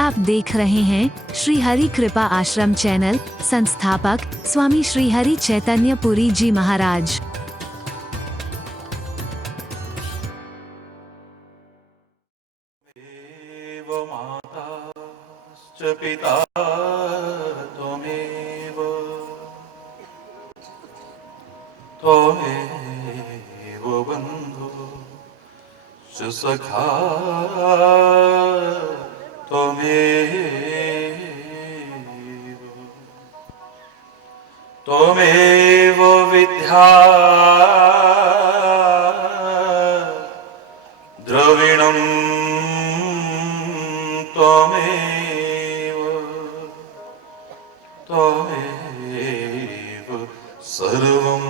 आप देख रहे हैं श्री हरि कृपा आश्रम चैनल। संस्थापक स्वामी श्री हरि चैतन्य पुरी जी महाराज। पिता त्वमेव त्वमेव बन्धुः च सखा त्वमेव विद्या द्रविणं त्वमेव सर्वं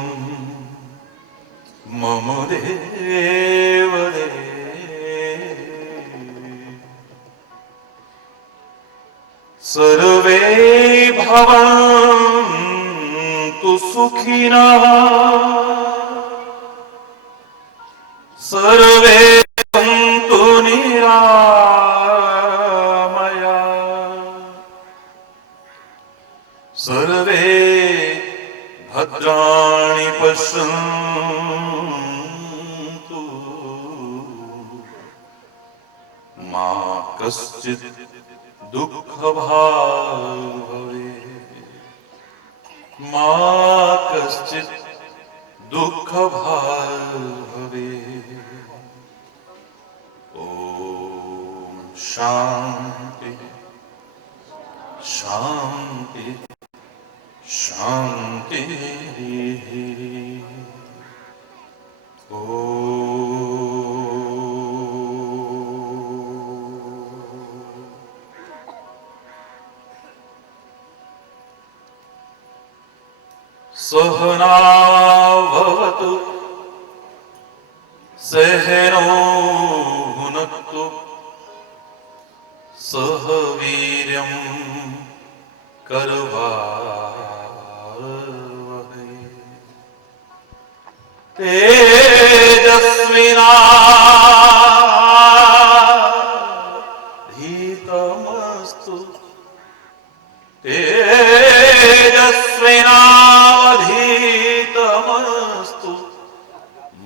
मम देव सर्वे भवन्तु सुखिनः सर्वे सन्तु निरामयाः सर्वे भद्राणि पश्यन्तु मा कश्चित् दुःखभाग् भवेत् मा कश्चित् दुःखभाग् भवेत्। ॐ शान्ति शान्ति शान्ति। सहना भवतु सहनो भुनक्तु सह वीर्यं करवावहै तेजस्विनाधीतमस्तु तेजस्विनाधीतमस्तु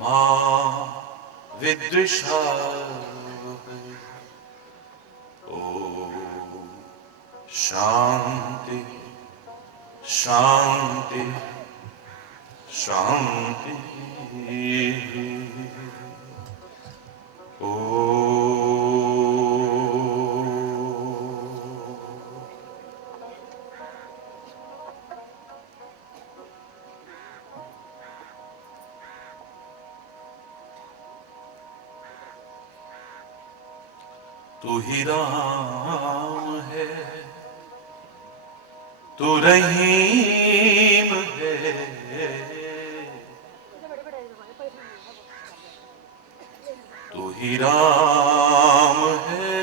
मा विद्विषावहै। ॐ शान्ति शान्ति शान्ति। तू ही राम है, तू रहीम है, तू ही राम है,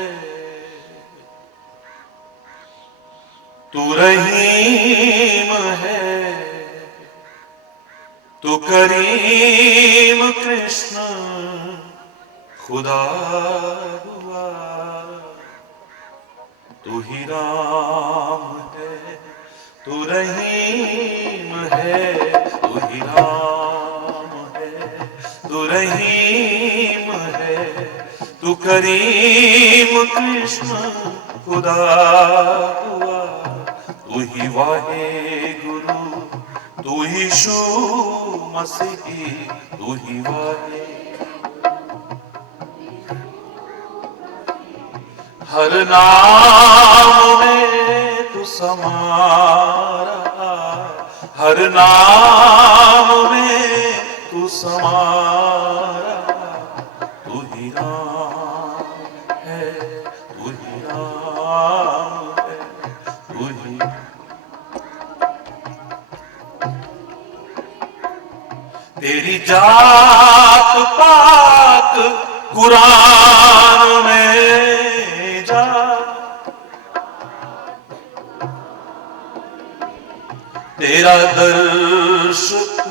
तू रहीम है, तू करीम कृष्ण खुदा हुआ। तू ही राम है, तू रहीम है, तू ही राम है, तू रहीम है, तू करीम कृष्ण खुदा हुआ। तू ही वाहे गुरु, तू ही यीशु मसीही, तू ही वाहे। हर नाम में तू समारा, हर नाम में तू समारा। तू ही राम है, तू ही राम है, तू ही। तेरी जात पात कुरान में जा, तेरा दर्श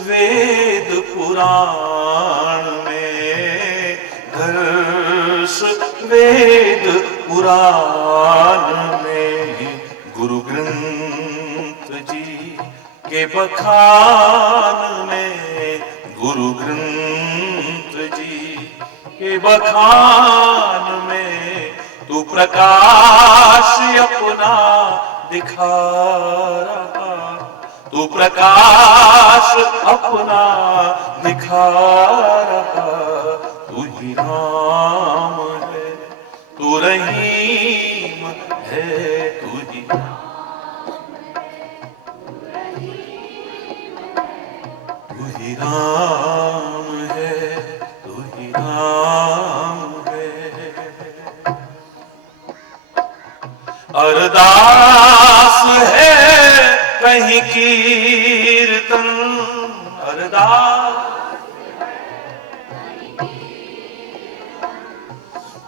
वेद पुराण में, दर्श वेद पुराण गुरु ग्रंथ जी के बखान में, गुरु ग्रंथ जी के बखान में तू प्रकाश अपना दिखा रहा, तू प्रकाश अपना दिखा रहा। तू ही राम है, तू रहीम है, तू ही राम है, तू ही राम है। अरदास है कहीं कीर्तन, अरदास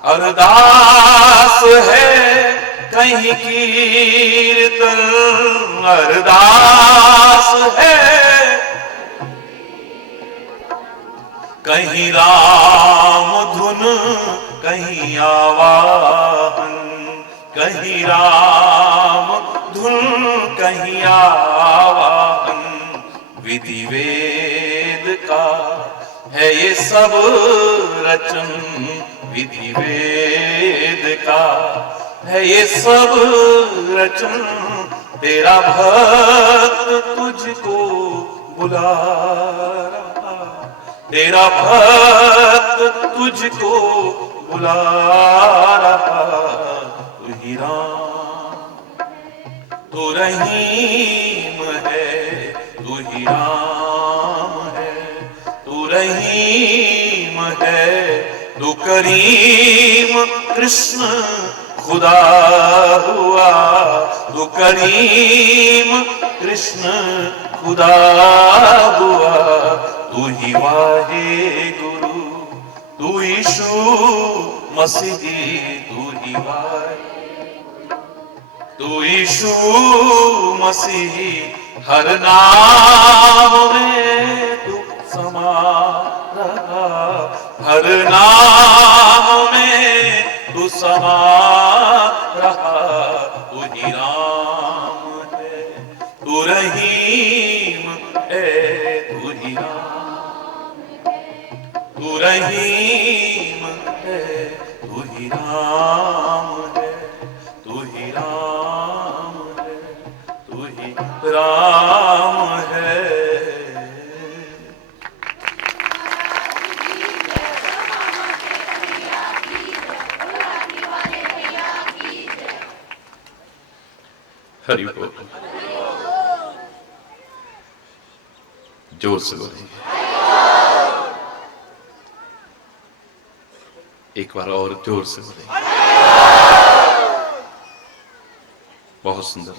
अरदास है कहीं कीर्तन, अरदास है कहीं राम धुन, कहीं आवाहन, कहीं राम धुन, कहीं आवाहन। विधि वेद का है ये सब रचन, विधि वेद का है ये सब रचन। तेरा भक्त तुझको बुला रहा, तेरा भक्त तुझको बुला रहा। तू ही राम, तू रहीम है, तू ही राम है, तू रहीम है, तू करीम कृष्ण खुदा हुआ, तू करीम कृष्ण खुदा हुआ। तू ही वाहे गुरु, तू यीशु मसीह, तू ही वाहे, तू यीशु मसीह। हर नाम में तू समा रहा, हर नाम में तू समा रहा। तू ही राम है, तू रहीम है, तू ही राम, तू रहीम है, तू ही राम है, तू ही राम है, तू ही राम है। हरि बोल, जोर से बोलिए एक बार और, जोर से बोलिए। बहुत सुंदर।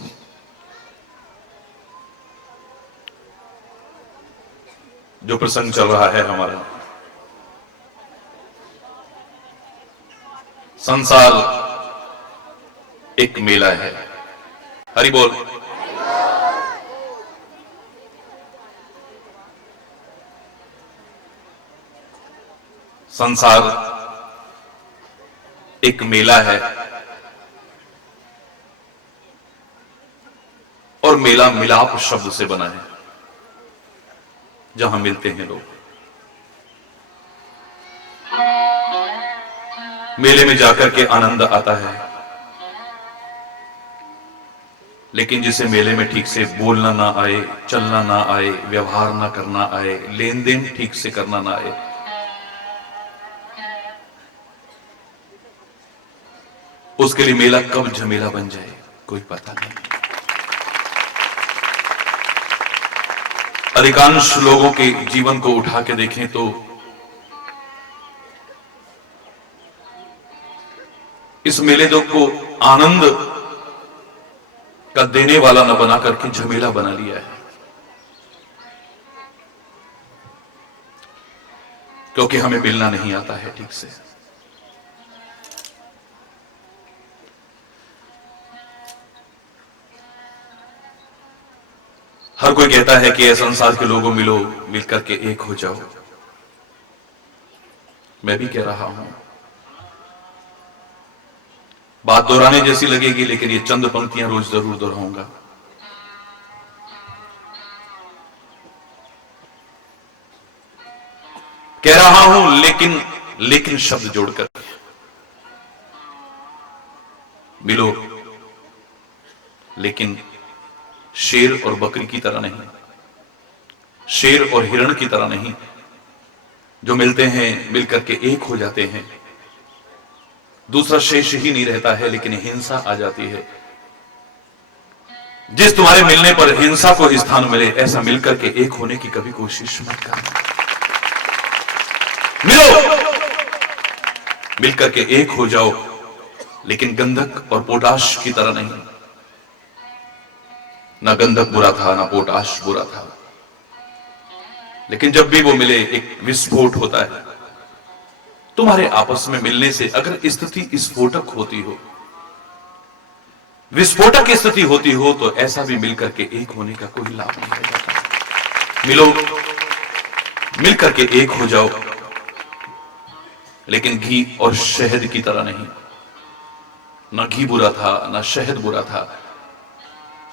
जो प्रसंग चल रहा है हमारा, संसार एक मेला है। हरि बोल। संसार एक मेला है और मेला मिलाप शब्द से बना है, जहां मिलते हैं लोग। मेले में जाकर के आनंद आता है, लेकिन जिसे मेले में ठीक से बोलना ना आए, चलना ना आए, व्यवहार ना करना आए, लेन देन ठीक से करना ना आए, उसके लिए मेला कब झमेला बन जाए कोई पता नहीं। अधिकांश लोगों के जीवन को उठा के देखें तो इस मेले को आनंद का देने वाला न बना करके झमेला बना लिया है, क्योंकि हमें मिलना नहीं आता है ठीक से। हर कोई कहता है कि ऐसे संसार के लोगों मिलो, मिलकर के एक हो जाओ। मैं भी कह रहा हूं, बात दोहराने जैसी लगेगी, लेकिन ये चंद पंक्तियां रोज जरूर दोहराऊंगा। कह रहा हूं लेकिन शब्द जोड़कर मिलो, लेकिन शेर और बकरी की तरह नहीं, शेर और हिरण की तरह नहीं, जो मिलते हैं मिलकर के एक हो जाते हैं, दूसरा शेष ही नहीं रहता है, लेकिन हिंसा आ जाती है। जिस तुम्हारे मिलने पर हिंसा को स्थान मिले, ऐसा मिलकर के एक होने की कभी कोशिश मत करना। मिलो, मिलकर के एक हो जाओ, लेकिन गंधक और पोटाश की तरह नहीं। ना गंधक बुरा था, ना पोटाश बुरा था, लेकिन जब भी वो मिले एक विस्फोट होता है। तुम्हारे आपस में मिलने से अगर स्थिति स्फोटक होती हो, विस्फोटक स्थिति होती हो, तो ऐसा भी मिलकर के एक होने का कोई लाभ नहीं होगा। मिलो, मिलकर के एक हो जाओ, लेकिन घी और शहद की तरह नहीं। ना घी बुरा था, ना शहद बुरा था,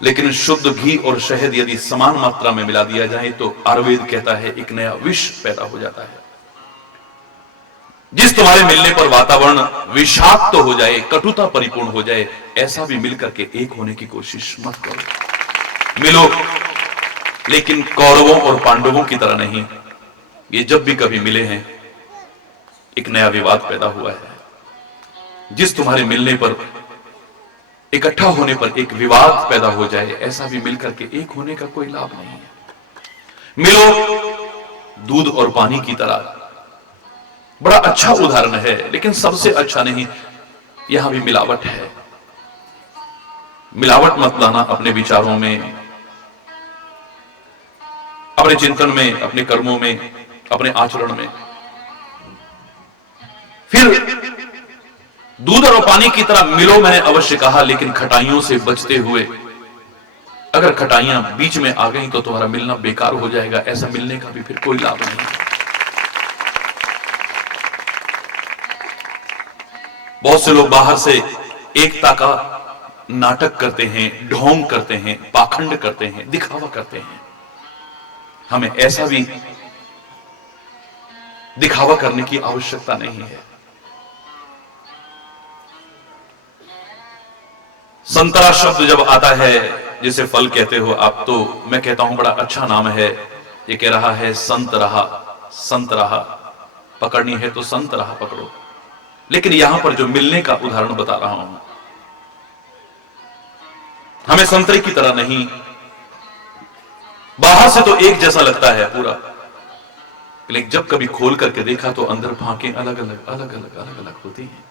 लेकिन शुद्ध घी और शहद यदि समान मात्रा में मिला दिया जाए तो आयुर्वेद कहता है एक नया विष पैदा हो जाता है। जिस तुम्हारे मिलने पर वातावरण विषाक्त हो जाए, कटुता परिपूर्ण हो जाए, ऐसा भी मिलकर के एक होने की कोशिश मत करो। मिलो, लेकिन कौरवों और पांडवों की तरह नहीं। ये जब भी कभी मिले हैं, एक नया विवाद पैदा हुआ है। जिस तुम्हारे मिलने पर, इकट्ठा होने पर एक विवाद पैदा हो जाए, ऐसा भी मिलकर के एक होने का कोई लाभ नहीं है। मिलो, दूध और पानी की तरह, बड़ा अच्छा उदाहरण है, लेकिन सबसे अच्छा नहीं। यहां भी मिलावट है। मिलावट मत लाना अपने विचारों में, अपने चिंतन में, अपने कर्मों में, अपने आचरण में। फिर दूध और पानी की तरह मिलो, मैंने अवश्य कहा, लेकिन खटाइयों से बचते हुए। अगर खटाइयां बीच में आ गई तो तुम्हारा मिलना बेकार हो जाएगा। ऐसा मिलने का भी फिर कोई लाभ नहीं। बहुत से लोग बाहर से एकता का नाटक करते हैं, ढोंग करते हैं, पाखंड करते हैं, दिखावा करते हैं। हमें ऐसा भी दिखावा करने की आवश्यकता नहीं है। संतरा शब्द जब आता है, जिसे फल कहते हो आप, तो मैं कहता हूं बड़ा अच्छा नाम है। ये कह रहा है संत रहा, संत रहा, पकड़नी है तो संत रहा पकड़ो। लेकिन यहां पर जो मिलने का उदाहरण बता रहा हूं, हमें संतरे की तरह नहीं। बाहर से तो एक जैसा लगता है पूरा, लेकिन जब कभी खोल करके देखा तो अंदर फांकें अलग अलग अलग अलग अलग अलग होती हैं।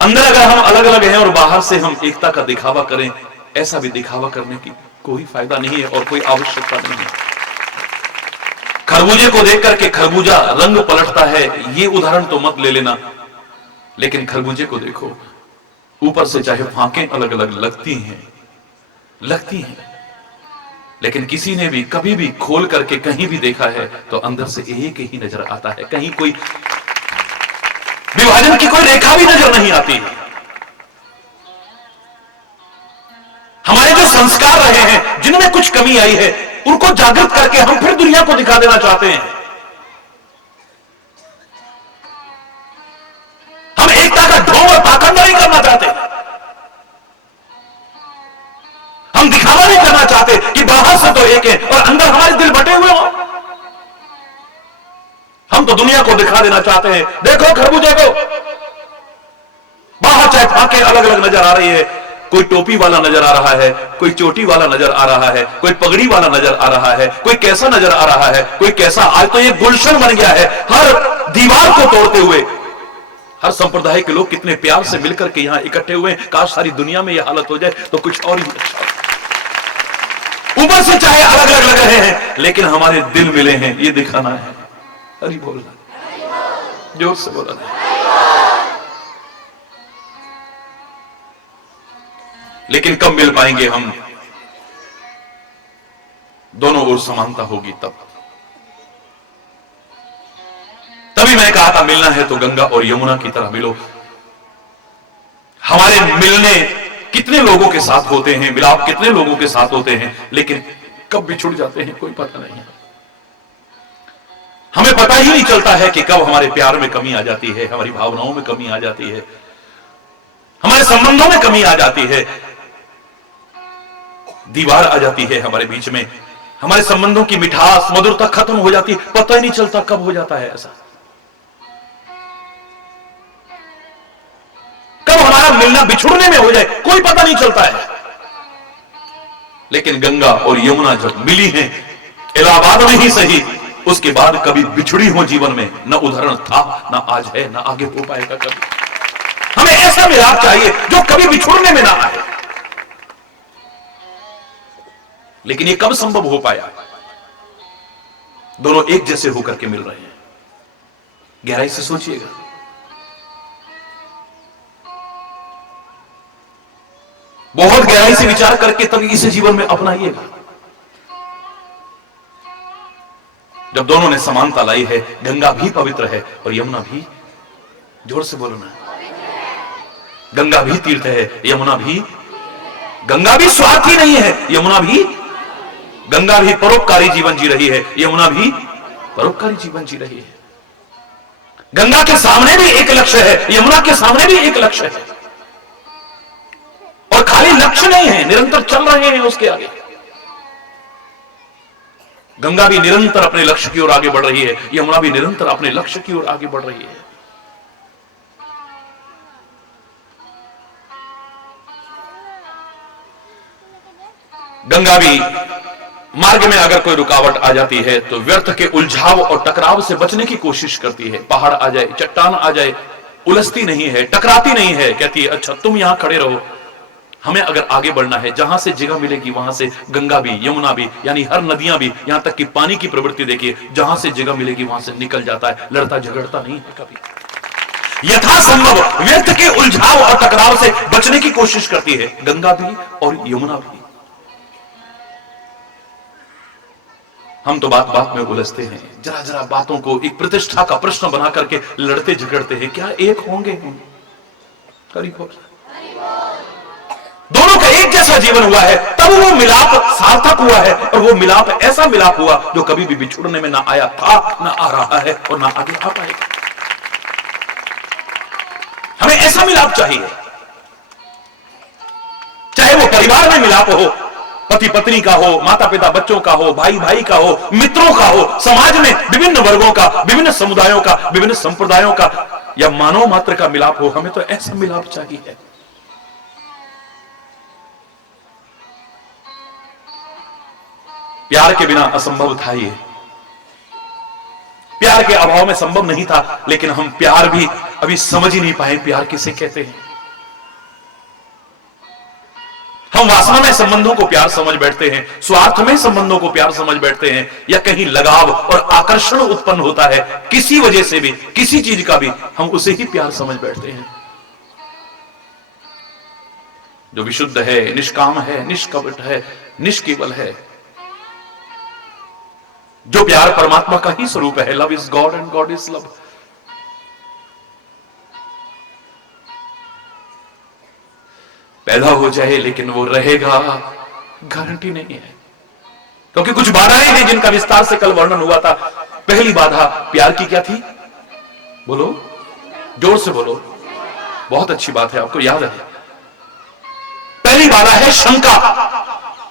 अंदर अगर हम अलग अलग हैं और बाहर से हम एकता का दिखावा करें, ऐसा भी दिखावा करने की कोई फायदा नहीं है और कोई आवश्यकता नहीं है। खरबूजे को देख करके खरबूजा रंग पलटता है, ये उदाहरण तो मत ले लेना। लेकिन खरबूजे को देखो, ऊपर से चाहे फांकें अलग अलग लगती हैं, लेकिन किसी ने भी कभी भी खोल करके कहीं भी देखा है तो अंदर से एक ही नजर आता है। कहीं कोई विभाजन की कोई रेखा भी नजर नहीं आती। हमारे जो संस्कार रहे हैं, जिनमें कुछ कमी आई है, उनको जागृत करके हम फिर दुनिया को दिखा देना चाहते हैं। हम एकता का ढोंग और पाखंड नहीं करना चाहते। हम दिखावा नहीं करना चाहते कि बाहर से तो एक है और अंदर हमारे दिल बटे हुए हो। हम तो दुनिया को दिखा देना चाहते हैं, देखो खरबूजे को। बाहर चाहे फांकें अलग अलग नजर आ रही है, कोई टोपी वाला नजर आ रहा है, कोई चोटी वाला नजर आ रहा है, कोई पगड़ी वाला नजर आ रहा है, कोई कैसा नजर आ रहा है, कोई कैसा। आज तो ये गुलशन बन गया है, हर दीवार को तोड़ते हुए। हर संप्रदाय के लोग कितने प्यार से मिलकर के यहां इकट्ठे हुए हैं। काश सारी दुनिया में यह हालत हो जाए तो कुछ और ही अच्छा। ऊपर से चाहे अलग अलग लग रहे हैं, लेकिन हमारे दिल मिले हैं, ये दिखाना है। हरि बोल, जोर से बोला। लेकिन कब मिल पाएंगे हम? दोनों ओर समानता होगी तभी मैंने कहा था मिलना है तो गंगा और यमुना की तरह मिलो। हमारे मिलने कितने लोगों के साथ होते हैं, मिलाप कितने लोगों के साथ होते हैं, लेकिन कब बिछुड़ जाते हैं कोई पता नहीं है। हमें पता ही नहीं चलता है कि कब हमारे प्यार में कमी आ जाती है, हमारी भावनाओं में कमी आ जाती है, हमारे संबंधों में कमी आ जाती है, दीवार आ जाती है हमारे बीच में, हमारे संबंधों की मिठास मधुरता खत्म हो जाती है, पता ही नहीं चलता कब हो जाता है ऐसा। कब हमारा मिलना बिछुड़ने में हो जाए कोई पता नहीं चलता है। लेकिन गंगा और यमुना जब मिली हैं इलाहाबाद में ही सही, उसके बाद कभी बिछुड़ी हो जीवन में, न उदाहरण था, न आज है, न आगे हो पाएगा कभी। हमें ऐसा मिलाप चाहिए जो कभी बिछुड़ने में ना आए। लेकिन ये कब संभव हो पाया? दोनों एक जैसे होकर के मिल रहे हैं। गहराई से सोचिएगा। बहुत गहराई से विचार करके तब इसे जीवन में अपनाइएगा। जब दोनों ने समानता लाई है, गंगा भी पवित्र है और यमुना भी, जोर से बोलो ना, गंगा भी तीर्थ है, यमुना भी, गंगा भी स्वार्थी नहीं है, यमुना भी, गंगा भी परोपकारी जीवन जी रही है, यमुना भी परोपकारी जीवन जी रही है। गंगा के सामने भी एक लक्ष्य है, यमुना के सामने भी एक लक्ष्य है, और खाली लक्ष्य नहीं है, निरंतर चल रहे हैं उसके आगे। गंगा भी निरंतर अपने लक्ष्य की ओर आगे बढ़ रही है, यमुना भी निरंतर अपने लक्ष्य की ओर आगे बढ़ रही है। गंगा भी मार्ग में अगर कोई रुकावट आ जाती है तो व्यर्थ के उलझाव और टकराव से बचने की कोशिश करती है। पहाड़ आ जाए, चट्टान आ जाए, उलझती नहीं है, टकराती नहीं है, कहती है अच्छा तुम यहां खड़े रहो, हमें अगर आगे बढ़ना है, जहां से जगह मिलेगी वहां से। गंगा भी, यमुना भी, यानी हर नदियां भी, यहां तक कि पानी की प्रवृत्ति देखिए, जहां से जगह मिलेगी वहां से निकल जाता है, लड़ता झगड़ता नहीं है कभी। यथासंभव व्यर्थ के उलझाव और टकराव से बचने की कोशिश करती है गंगा भी और यमुना भी। हम तो बात बात में उलझते हैं, जरा जरा बातों को एक प्रतिष्ठा का प्रश्न बना करके लड़ते झगड़ते हैं। क्या एक होंगे हम? करीब दोनों का एक जैसा जीवन हुआ है, तब वो मिलाप सार्थक हुआ है, और वो मिलाप ऐसा मिलाप हुआ जो कभी भी बिछुड़ने में ना आया था, ना आ रहा है और ना आगे आ पाएगा। हमें ऐसा मिलाप चाहिए, चाहे वो परिवार में मिलाप हो, पति पत्नी का हो, माता पिता बच्चों का हो, भाई भाई का हो, मित्रों का हो, समाज में विभिन्न वर्गों का, विभिन्न समुदायों का, विभिन्न संप्रदायों का, या मानव मात्र का मिलाप हो। हमें तो ऐसा मिलाप चाहिए। प्यार के बिना असंभव था ये, प्यार के अभाव में संभव नहीं था। लेकिन हम प्यार भी अभी समझ ही नहीं पाए प्यार किसे कहते हैं। हम वासना में संबंधों को प्यार समझ बैठते हैं, स्वार्थ में संबंधों को प्यार समझ बैठते हैं, या कहीं लगाव और आकर्षण उत्पन्न होता है किसी वजह से भी, किसी चीज का भी, हम उसे ही प्यार समझ बैठते हैं। जो विशुद्ध है, निष्काम है, निष्कपट है, निष्केवल है, जो प्यार परमात्मा का ही स्वरूप है। Love is God and God is love. पैदा हो जाए लेकिन वो रहेगा, गारंटी नहीं है, क्योंकि कुछ बाधाएं हैं जिनका विस्तार से कल वर्णन हुआ था। पहली बाधा प्यार की क्या थी? बोलो, जोर से बोलो, बहुत अच्छी बात है, आपको याद है। पहली बाधा है शंका।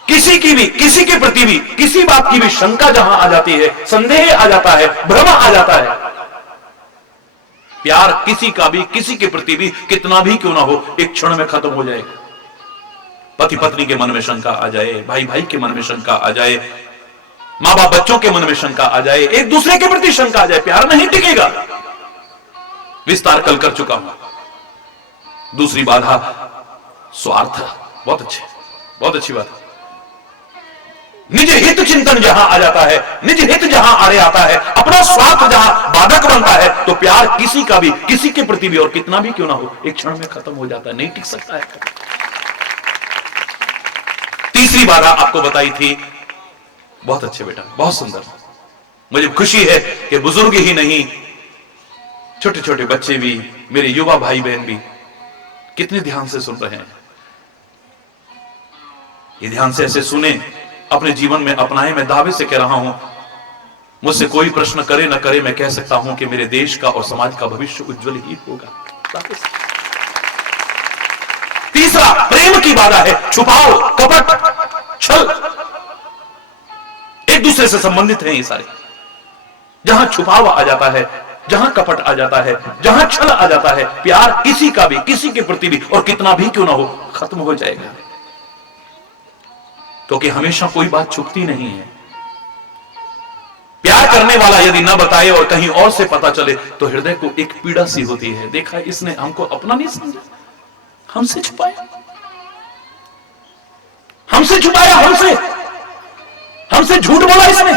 किसी की भी, किसी के प्रति भी, किसी बात की भी शंका जहां आ जाती है, संदेह आ जाता है, भ्रम आ जाता है। प्यार किसी का भी, किसी के प्रति भी, कितना भी क्यों ना हो, एक क्षण में खत्म हो जाएगा। पति पत्नी के मन में शंका आ जाए, भाई भाई के मन में शंका आ जाए, मां बाप बच्चों के मन में शंका आ जाए, एक दूसरे के प्रति शंका आ जाए, प्यार नहीं टिकेगा। विस्तार कल कर चुका हूं। दूसरी बाधा स्वार्थ। बहुत अच्छे, बहुत अच्छी बात। निज हित चिंतन जहां आ जाता है, निज हित जहां आड़े आता है, अपना स्वार्थ जहां बाधक बनता है, तो प्यार किसी का भी, किसी के प्रति भी, और कितना भी क्यों ना हो, एक क्षण में खत्म हो जाता है, नहीं टिक सकता है। तीसरी बाधा आपको बताई थी, बहुत अच्छे बेटा, बहुत सुंदर। मुझे खुशी है कि बुजुर्ग ही नहीं, छोटे छोटे बच्चे भी, मेरे युवा भाई बहन भी कितने ध्यान से सुन रहे हैं? ये ध्यान से ऐसे सुने, अपने जीवन में अपनाए। मैं दावे से कह रहा हूं, मुझसे कोई प्रश्न करे न करे, मैं कह सकता हूं कि मेरे देश का और समाज का भविष्य उज्जवल ही होगा। तीसरा, प्रेम की बाधा है। छुपाओ, कपट, छल, एक दूसरे से संबंधित हैं ये सारे। जहां छुपाव आ जाता है, जहां कपट आ जाता है, जहां छल आ जाता है, प्यार किसी का भी, किसी के प्रति भी, और कितना भी क्यों ना हो, खत्म हो जाएगा। क्योंकि हमेशा कोई बात छुपती नहीं है। प्यार करने वाला यदि ना बताए और कहीं और से पता चले तो हृदय को एक पीड़ा सी होती है। देखा, इसने हमको अपना नहीं समझा, हमसे छुपाया, हमसे छुपाया, हमसे झूठ बोला इसने।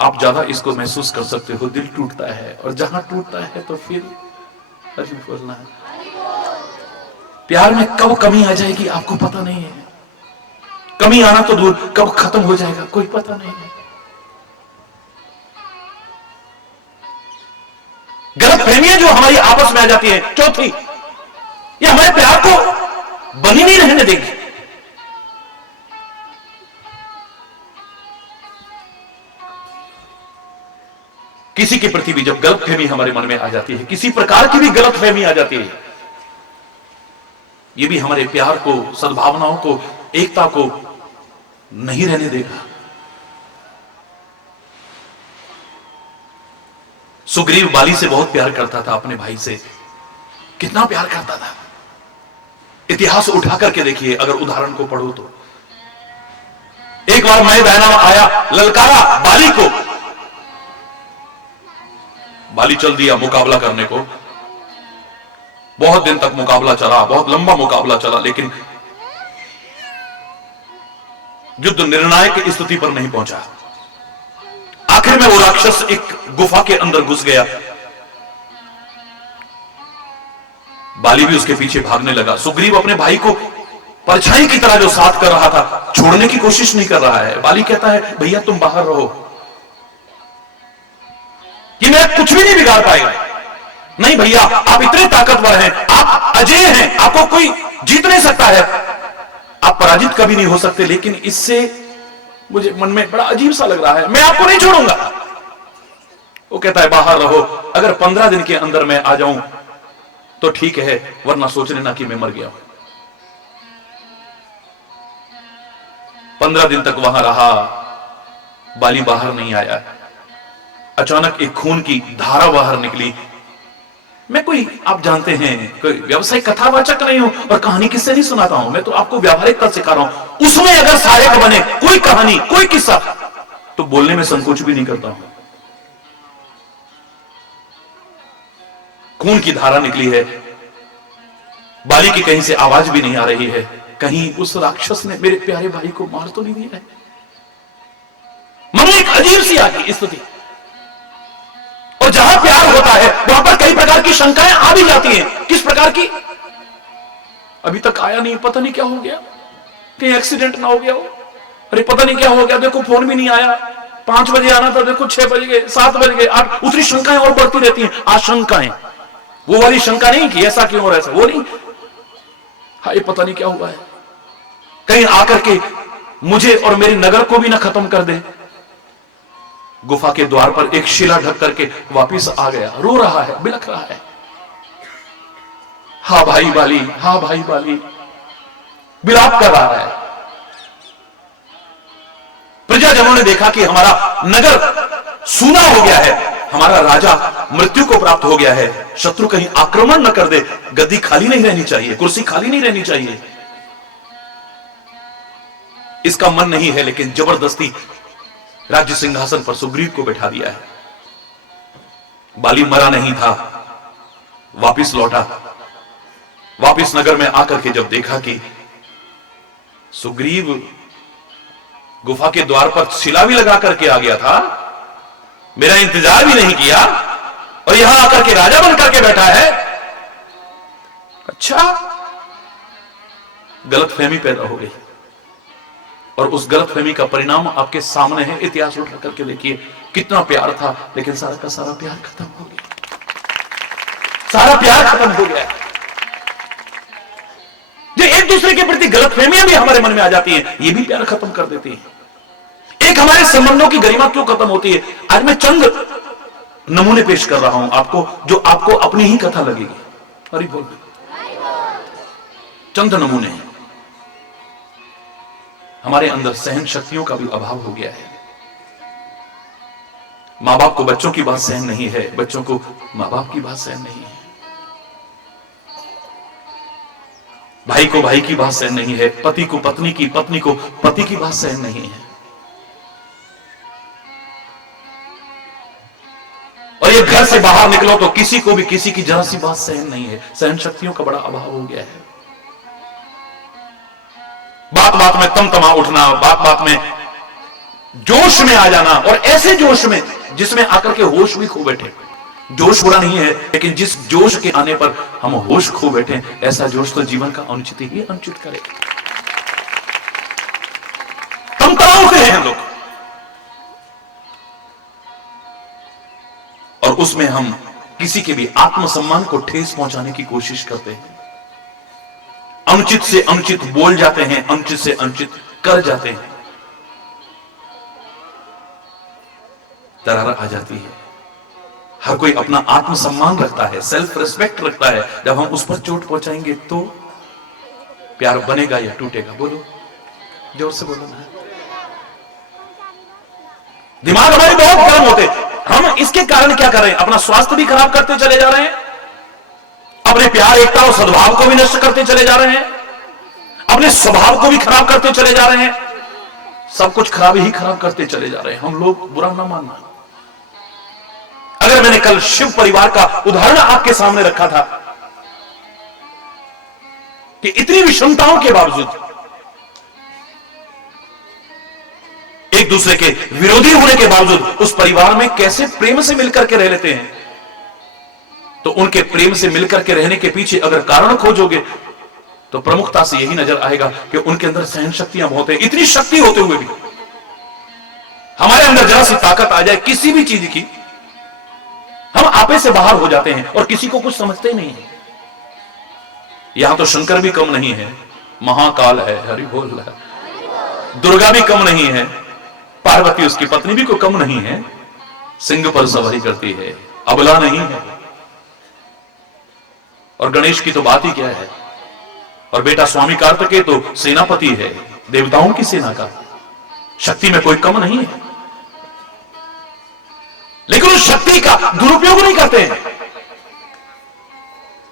आप ज्यादा इसको महसूस कर सकते हो, दिल टूटता है, और जहां टूटता है तो फिर बोलना है। प्यार में कब कमी आ जाएगी आपको पता नहीं है। कमी आना तो दूर, कब खत्म हो जाएगा कोई पता नहीं है। गलतफहमियां जो हमारी आपस में आ जाती है, चौथी, ये हमारे प्यार को बनी नहीं रहने देगी। किसी के प्रति भी जब गलतफहमी हमारे मन में आ जाती है, किसी प्रकार की भी गलतफहमी आ जाती है, ये भी हमारे प्यार को, सद्भावनाओं को, एकता को नहीं रहने देगा। सुग्रीव बाली से बहुत प्यार करता था, अपने भाई से कितना प्यार करता था। इतिहास उठा करके देखिए, अगर उदाहरण को पढ़ो तो। एक बार मैं बहना आया, ललकारा बाली को, बाली चल दिया मुकाबला करने को। बहुत दिन तक मुकाबला चला, बहुत लंबा मुकाबला चला, लेकिन युद्ध निर्णायक स्थिति पर नहीं पहुंचा। आखिर में वो राक्षस एक गुफा के अंदर घुस गया। बाली भी उसके पीछे भागने लगा। सुग्रीव अपने भाई को परछाई की तरह जो साथ कर रहा था, छोड़ने की कोशिश नहीं कर रहा है। बाली कहता है, भैया तुम बाहर रहो, कि मैं कुछ भी नहीं बिगाड़ पाएगा। नहीं भैया, आप इतने ताकतवर हैं, आप अजय हैं, आपको कोई जीत नहीं सकता है, आप पराजित कभी नहीं हो सकते। लेकिन इससे मुझे मन में बड़ा अजीब सा लग रहा है, मैं आपको नहीं छोड़ूंगा। वो कहता है, बाहर रहो, अगर 15 दिन के अंदर मैं आ जाऊं तो ठीक है, वरना सोच लेना कि मैं मर गया हूं। 15 दिन तक वहां रहा, बाली बाहर नहीं आया। अचानक एक खून की धारा बाहर निकली। मैं कोई, आप जानते हैं, कोई व्यवसायिक कथावाचक नहीं हूं और कहानी किससे नहीं सुनाता हूं, मैं तो आपको व्यावहारिकता सिखा रहा हूं। उसमें अगर सहायक बने कोई कहानी, कोई किस्सा, तो बोलने में संकोच भी नहीं करता हूं। खून की धारा निकली है, बाली की कहीं से आवाज भी नहीं आ रही है। कहीं उस राक्षस ने मेरे प्यारे भाई को मार तो नहीं दिया है। मन में एक अजीब सी आ गई स्थिति। और जहां प्यार होता है वहां पर कई प्रकार की शंकाएं आ भी जाती हैं। किस प्रकार की? अभी तक आया नहीं, पता नहीं क्या हो गया, कहीं एक्सीडेंट ना हो गया हो, अरे पता नहीं क्या हो गया, देखो फोन भी नहीं आया, 5 बजे आना था, देखो 6 बज गए, 7 बज गए, 8। उतनी शंकाएं और बढ़ती रहती हैं, आशंकाएं। वो वाली शंका नहीं कि ऐसा क्यों और ऐसा, वो नहीं, हाय पता नहीं क्या हुआ है, कहीं आकर के मुझे और मेरे नगर को भी ना खत्म कर दे। गुफा के द्वार पर एक शिला ढक करके वापिस आ गया, रो रहा है, बिलख रहा है, हा भाई बाली, हा भाई बाली, विलाप कर रहा है। प्रजाजनों ने देखा कि हमारा नगर सूना हो गया है, हमारा राजा मृत्यु को प्राप्त हो गया है, शत्रु कहीं आक्रमण न कर दे, गद्दी खाली नहीं रहनी चाहिए, कुर्सी खाली नहीं रहनी चाहिए। इसका मन नहीं है, लेकिन जबरदस्ती राज्य सिंहासन पर सुग्रीव को बैठा दिया है। बाली मरा नहीं था, वापिस लौटा। वापिस नगर में आकर के जब देखा कि सुग्रीव गुफा के द्वार पर शिला भी लगा करके आ गया था, मेरा इंतजार भी नहीं किया और यहां आकर के राजा बन करके बैठा है, अच्छा, गलतफहमी पैदा हो गई। और उस गलतफहमी का परिणाम आपके सामने है। इतिहास उठा करके देखिए, कितना प्यार था, लेकिन सारा का सारा प्यार खत्म हो गया। सारा प्यार खत्म हो गया है। जो एक दूसरे के प्रति गलतफहमियां भी हमारे मन में आ जाती हैं, ये भी प्यार खत्म कर देती है। एक हमारे संबंधों की गरिमा क्यों खत्म होती है? आज मैं चंद नमूने पेश कर रहा हूं आपको, जो आपको अपनी ही कथा लगेगी। हरि बोल। चंद नमूने हैं। हमारे अंदर सहन शक्तियों का भी अभाव हो गया है। मां बाप को बच्चों की बात सहन नहीं है, बच्चों को मां बाप की बात सहन नहीं है, भाई को भाई की बात सहन नहीं है, पति को पत्नी की, पत्नी को पति की बात सहन नहीं है। और ये घर से बाहर निकलो तो किसी को भी किसी की जरा सी बात सहन नहीं है। सहन शक्तियों का बड़ा अभाव हो गया है। बात बात में तमतमा उठना, बात बात में जोश में आ जाना, और ऐसे जोश में जिसमें आकर के होश भी खो बैठे। जोश बुरा नहीं है, लेकिन जिस जोश के आने पर हम होश खो बैठे, ऐसा जोश तो जीवन का अनुचित ही अनुचित करे। तमतमा उठे हैं हम लोग, और उसमें हम किसी के भी आत्मसम्मान को ठेस पहुंचाने की कोशिश करते हैं। अनुचित से अनुचित बोल जाते हैं, अनुचित से अनुचित कर जाते हैं। दरार आ जाती है। हर कोई अपना आत्मसम्मान रखता है, सेल्फ रिस्पेक्ट रखता है। जब हम उस पर चोट पहुंचाएंगे तो प्यार बनेगा या टूटेगा? बोलो, जोर से बोलो ना। दिमाग हमारे बहुत गर्म होते। हम इसके कारण क्या कर रहे हैं? अपना स्वास्थ्य भी खराब करते चले जा रहे हैं, अपने प्यार, एकता और सद्भाव को भी नष्ट करते चले जा रहे हैं, अपने स्वभाव को भी खराब करते चले जा रहे हैं। सब कुछ खराब ही खराब करते चले जा रहे हैं। हम लोग बुरा ना मानना। अगर मैंने कल शिव परिवार का उदाहरण आपके सामने रखा था कि इतनी विषमताओं के बावजूद एक दूसरे के विरोधी होने के बावजूद उस परिवार में कैसे प्रेम से मिलकर के रह लेते हैं, तो उनके प्रेम से मिलकर के रहने के पीछे अगर कारण खोजोगे तो प्रमुखता से यही नजर आएगा कि उनके अंदर सहन शक्तियां बहुत है। इतनी शक्ति होते हुए भी हमारे अंदर जरा सी ताकत आ जाए किसी भी चीज की, हम आपे से बाहर हो जाते हैं और किसी को कुछ समझते नहीं है। यहां तो शंकर भी कम नहीं है, महाकाल है, हरि बोल रहा है। दुर्गा भी कम नहीं है, पार्वती उसकी पत्नी भी कोई कम नहीं है, सिंह पर सवारी करती है, अबला नहीं है। और गणेश की तो बात ही क्या है। और बेटा स्वामी कार्तिकेय तो सेनापति है, देवताओं की सेना का। शक्ति में कोई कम नहीं है, लेकिन उस शक्ति का दुरुपयोग नहीं करते हैं।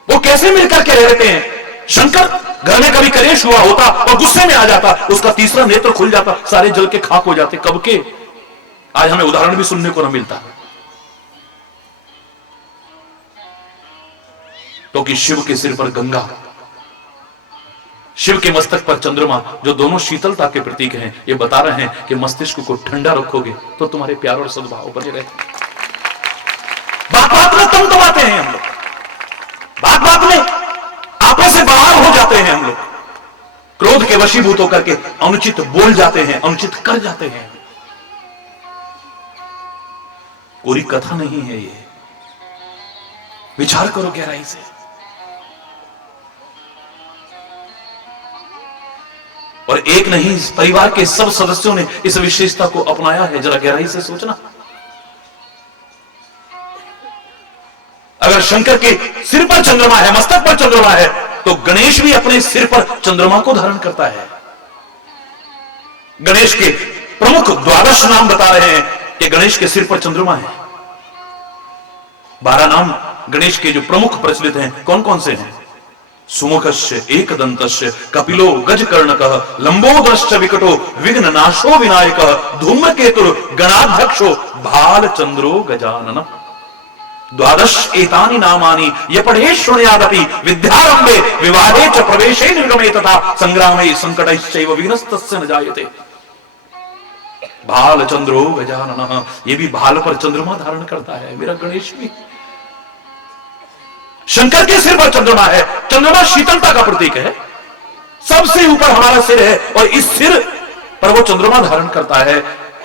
वो कैसे मिलकर के रहते हैं? शंकर घर में कभी कलेश हुआ होता और गुस्से में आ जाता, उसका तीसरा नेत्र खुल जाता, सारे जल के खाक हो जाते। कब के? आज हमें उदाहरण भी सुनने को न मिलता। तो कि शिव के सिर पर गंगा, शिव के मस्तक पर चंद्रमा, जो दोनों शीतलता के प्रतीक हैं, ये बता रहे हैं कि मस्तिष्क को ठंडा रखोगे तो तुम्हारे प्यार और सद्भाव बने रहते। बात बात में तमतमाते हैं हम लोग, बात बात में आपस से बाहर हो जाते हैं हम लोग, क्रोध के वशीभूत होकर के अनुचित बोल जाते हैं, अनुचित कर जाते हैं। पूरी कथा नहीं है ये, विचार करो गहराई से। और एक नहीं, इस परिवार के सब सदस्यों ने इस विशेषता को अपनाया है। जरा गहराई से सोचना। अगर शंकर के सिर पर चंद्रमा है, मस्तक पर चंद्रमा है, तो गणेश भी अपने सिर पर चंद्रमा को धारण करता है। गणेश के प्रमुख 12 नाम बता रहे हैं कि गणेश के सिर पर चंद्रमा है। 12 नाम गणेश के जो प्रमुख प्रचलित हैं, कौन कौन से हैं? सुमुखस्य, एकदंतस्य, कपिलो गजकर्णकः, लंबोदरश्च विकटो, विघ्ननाशो विनायकः, धूम्रकेतुर् गणाध्यक्षो, भालचंद्रो गजाननः। 12 एतानि नामानि य पठेत् शृणुयादपि विद्यारंभे विवाहे च प्रवेशे निर्गमे तथा संग्रामे संकटैश्चैव विघ्नस्तस्य न जायते। भालचंद्रो गजाननः, ये भी भाल पर चंद्रमा धारण करता है मेरा गणेश भी। शंकर के सिर पर चंद्रमा है। चंद्रमा शीतलता का प्रतीक है, सबसे ऊपर हमारा सिर है और इस सिर पर वो चंद्रमा धारण करता है।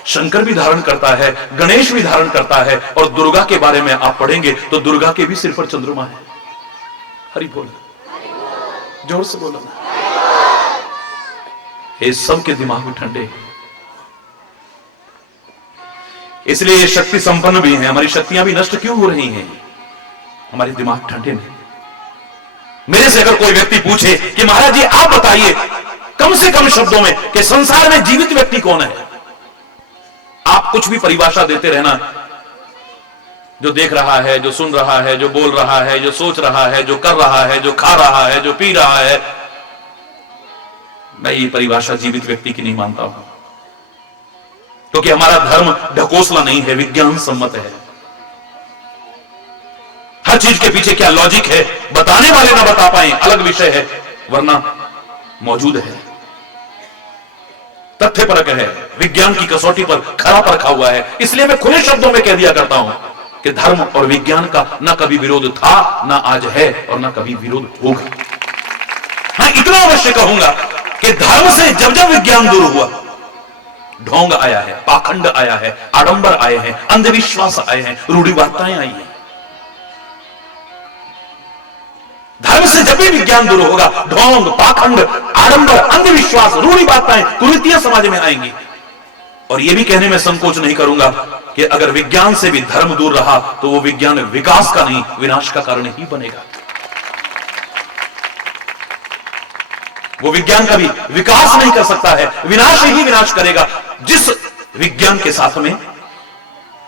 शंकर भी धारण करता है, गणेश भी धारण करता है। और दुर्गा के बारे में आप पढ़ेंगे तो दुर्गा के भी सिर पर चंद्रमा है। हरि बोल, जोर से बोलो ना। ये सबके दिमाग में ठंडे, इसलिए ये शक्ति संपन्न भी हैं। हमारी शक्तियां भी नष्ट क्यों हो रही हैं? हमारे दिमाग ठंडे नहीं। मेरे से अगर कोई व्यक्ति पूछे कि महाराज जी आप बताइए कम से कम शब्दों में कि संसार में जीवित व्यक्ति कौन है, आप कुछ भी परिभाषा देते रहना। जो देख रहा है, जो सुन रहा है, जो बोल रहा है, जो सोच रहा है, जो कर रहा है, जो खा रहा है, जो पी रहा है, मैं ये परिभाषा जीवित व्यक्ति की नहीं मानता हूं, क्योंकि हमारा धर्म ढकोसला नहीं है, विज्ञान सम्मत है। हर चीज के पीछे क्या लॉजिक है, बताने वाले ना बता पाए अलग विषय है, वरना मौजूद है, तथ्य परक है, विज्ञान की कसौटी पर खरा परखा हुआ है। इसलिए मैं खुले शब्दों में कह दिया करता हूं कि धर्म और विज्ञान का ना कभी विरोध था, ना आज है, और ना कभी विरोध होगा। हाँ, इतना अवश्य कहूंगा कि धर्म से जब जब विज्ञान दूर हुआ, ढोंग आया है, पाखंड आया है, आडंबर आए हैं, अंधविश्वास आए हैं, रूढ़िवादिताएं आई हैं। धर्म से जब भी विज्ञान दूर होगा, ढोंग, पाखंड, आडंबर, अंधविश्वास, रूढ़िवादिताएं, कुरीतियां समाज में आएंगी। और यह भी कहने में संकोच नहीं करूंगा कि अगर विज्ञान से भी धर्म दूर रहा तो वो विज्ञान विकास का नहीं, विनाश का कारण ही बनेगा। वो विज्ञान का भी विकास नहीं कर सकता है, विनाश ही विनाश करेगा। जिस विज्ञान के साथ में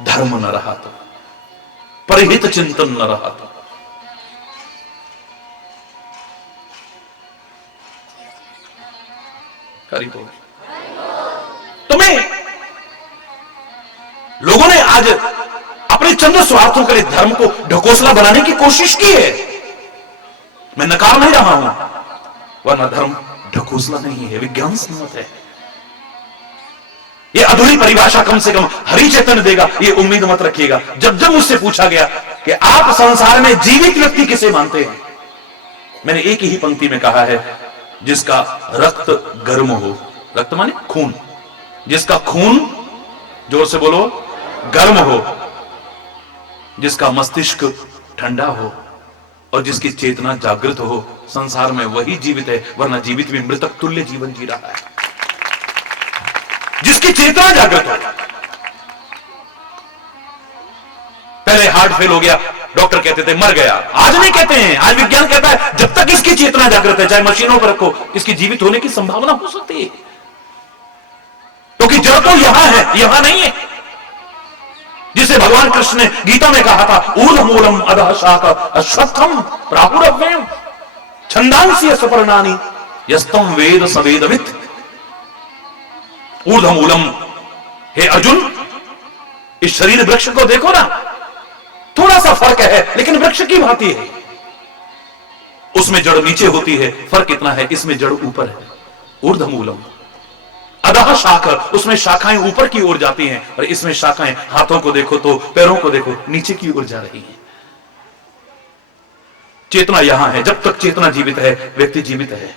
धर्म न रहा तो, परहित चिंतन न रहा तो। तुम्हें लोगों ने आज अपने चंद स्वार्थों के लिए धर्म को ढकोसला बनाने की कोशिश की है। मैं नकार नहीं रहा हूं, वरना धर्म ढकोसला नहीं है, विज्ञान सम्मत है। ये अधूरी परिभाषा कम से कम हरि चैतन्य देगा, ये उम्मीद मत रखिएगा। जब जब मुझसे पूछा गया कि आप संसार में जीवित व्यक्ति किसे मानते हैं, मैंने एक ही पंक्ति में कहा है, जिसका रक्त गर्म हो, रक्त माने खून, जिसका खून, जोर से बोलो, गर्म हो, जिसका मस्तिष्क ठंडा हो और जिसकी चेतना जागृत हो, संसार में वही जीवित है, वरना जीवित भी मृतक तुल्य जीवन जी रहा है। जिसकी चेतना जागृत हो। पहले हार्ट फेल हो गया, डॉक्टर कहते थे मर गया, आज नहीं कहते हैं, आज विज्ञान कहता है जब तक इसकी चेतना जागृत है, चाहे मशीनों पर रखो, इसकी जीवित होने की संभावना हो सकती है, क्योंकि जड़ तो यहां है, यहां नहीं है। जिसे भगवान कृष्ण ने गीता में कहा था, ऊर्ध्वमूलम अधः शाखा अश्वत्थम प्राहुरव्ययम् छंदांसि सुपर्णानि यस्तम वेद सवेदवित्। ऊर्ध्वमूलम, हे अर्जुन, इस शरीर वृक्ष को देखो ना, थोड़ा सा फर्क है लेकिन वृक्ष की भांति है। उसमें जड़ नीचे होती है, फर्क इतना है, इसमें जड़ ऊपर है। ऊर्ध्वमूलम अधः शाखा, उसमें शाखाएं ऊपर की ओर जाती हैं, और इसमें शाखाएं, हाथों को देखो तो, पैरों को देखो, नीचे की ओर जा रही हैं। चेतना यहां है, जब तक चेतना जीवित है, व्यक्ति जीवित है।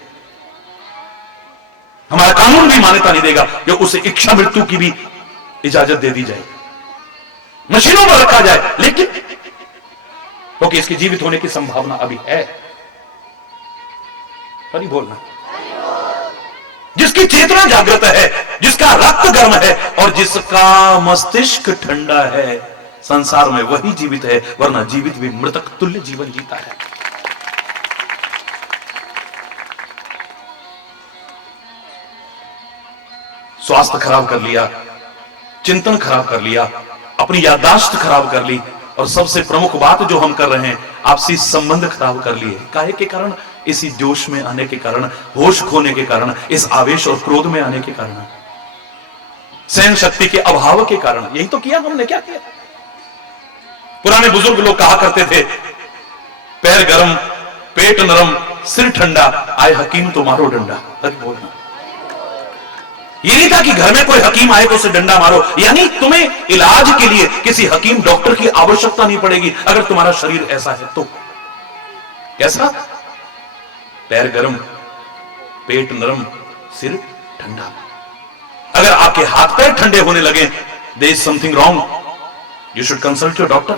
हमारा कानून भी मान्यता नहीं देगा कि उसे इच्छा मृत्यु की भी इजाजत दे दी जाए, मशीनों पर रखा जाए, लेकिन क्योंकि इसकी जीवित होने की संभावना अभी है। नहीं बोलना। जिसकी चेतना जागृत है, जिसका रक्त गर्म है और जिसका मस्तिष्क ठंडा है, संसार में वही जीवित है, वरना जीवित भी मृतक तुल्य जीवन जीता है। स्वास्थ्य खराब कर लिया, चिंतन खराब कर लिया, अपनी याददाश्त खराब कर ली, और सबसे प्रमुख बात जो हम कर रहे हैं, आपसी संबंध खराब कर लिए। काहे के कारण? इसी जोश में आने के कारण, होश खोने के कारण, इस आवेश और क्रोध में आने के कारण, सहन शक्ति के अभाव के कारण। यही तो किया हमने। क्या किया? पुराने बुजुर्ग लोग कहा करते थे, पैर गरम, पेट नरम, सिर ठंडा, आए हकीम तो मारो डंडा। अरे बोलना, ये नहीं था कि घर में कोई हकीम आए तो उसे डंडा मारो, यानी तुम्हें इलाज के लिए किसी हकीम डॉक्टर की आवश्यकता नहीं पड़ेगी अगर तुम्हारा शरीर ऐसा है तो। कैसा? पैर गरम, पेट नरम, सिर ठंडा। अगर आपके हाथ पैर ठंडे होने लगे, there is something wrong, you should consult your doctor.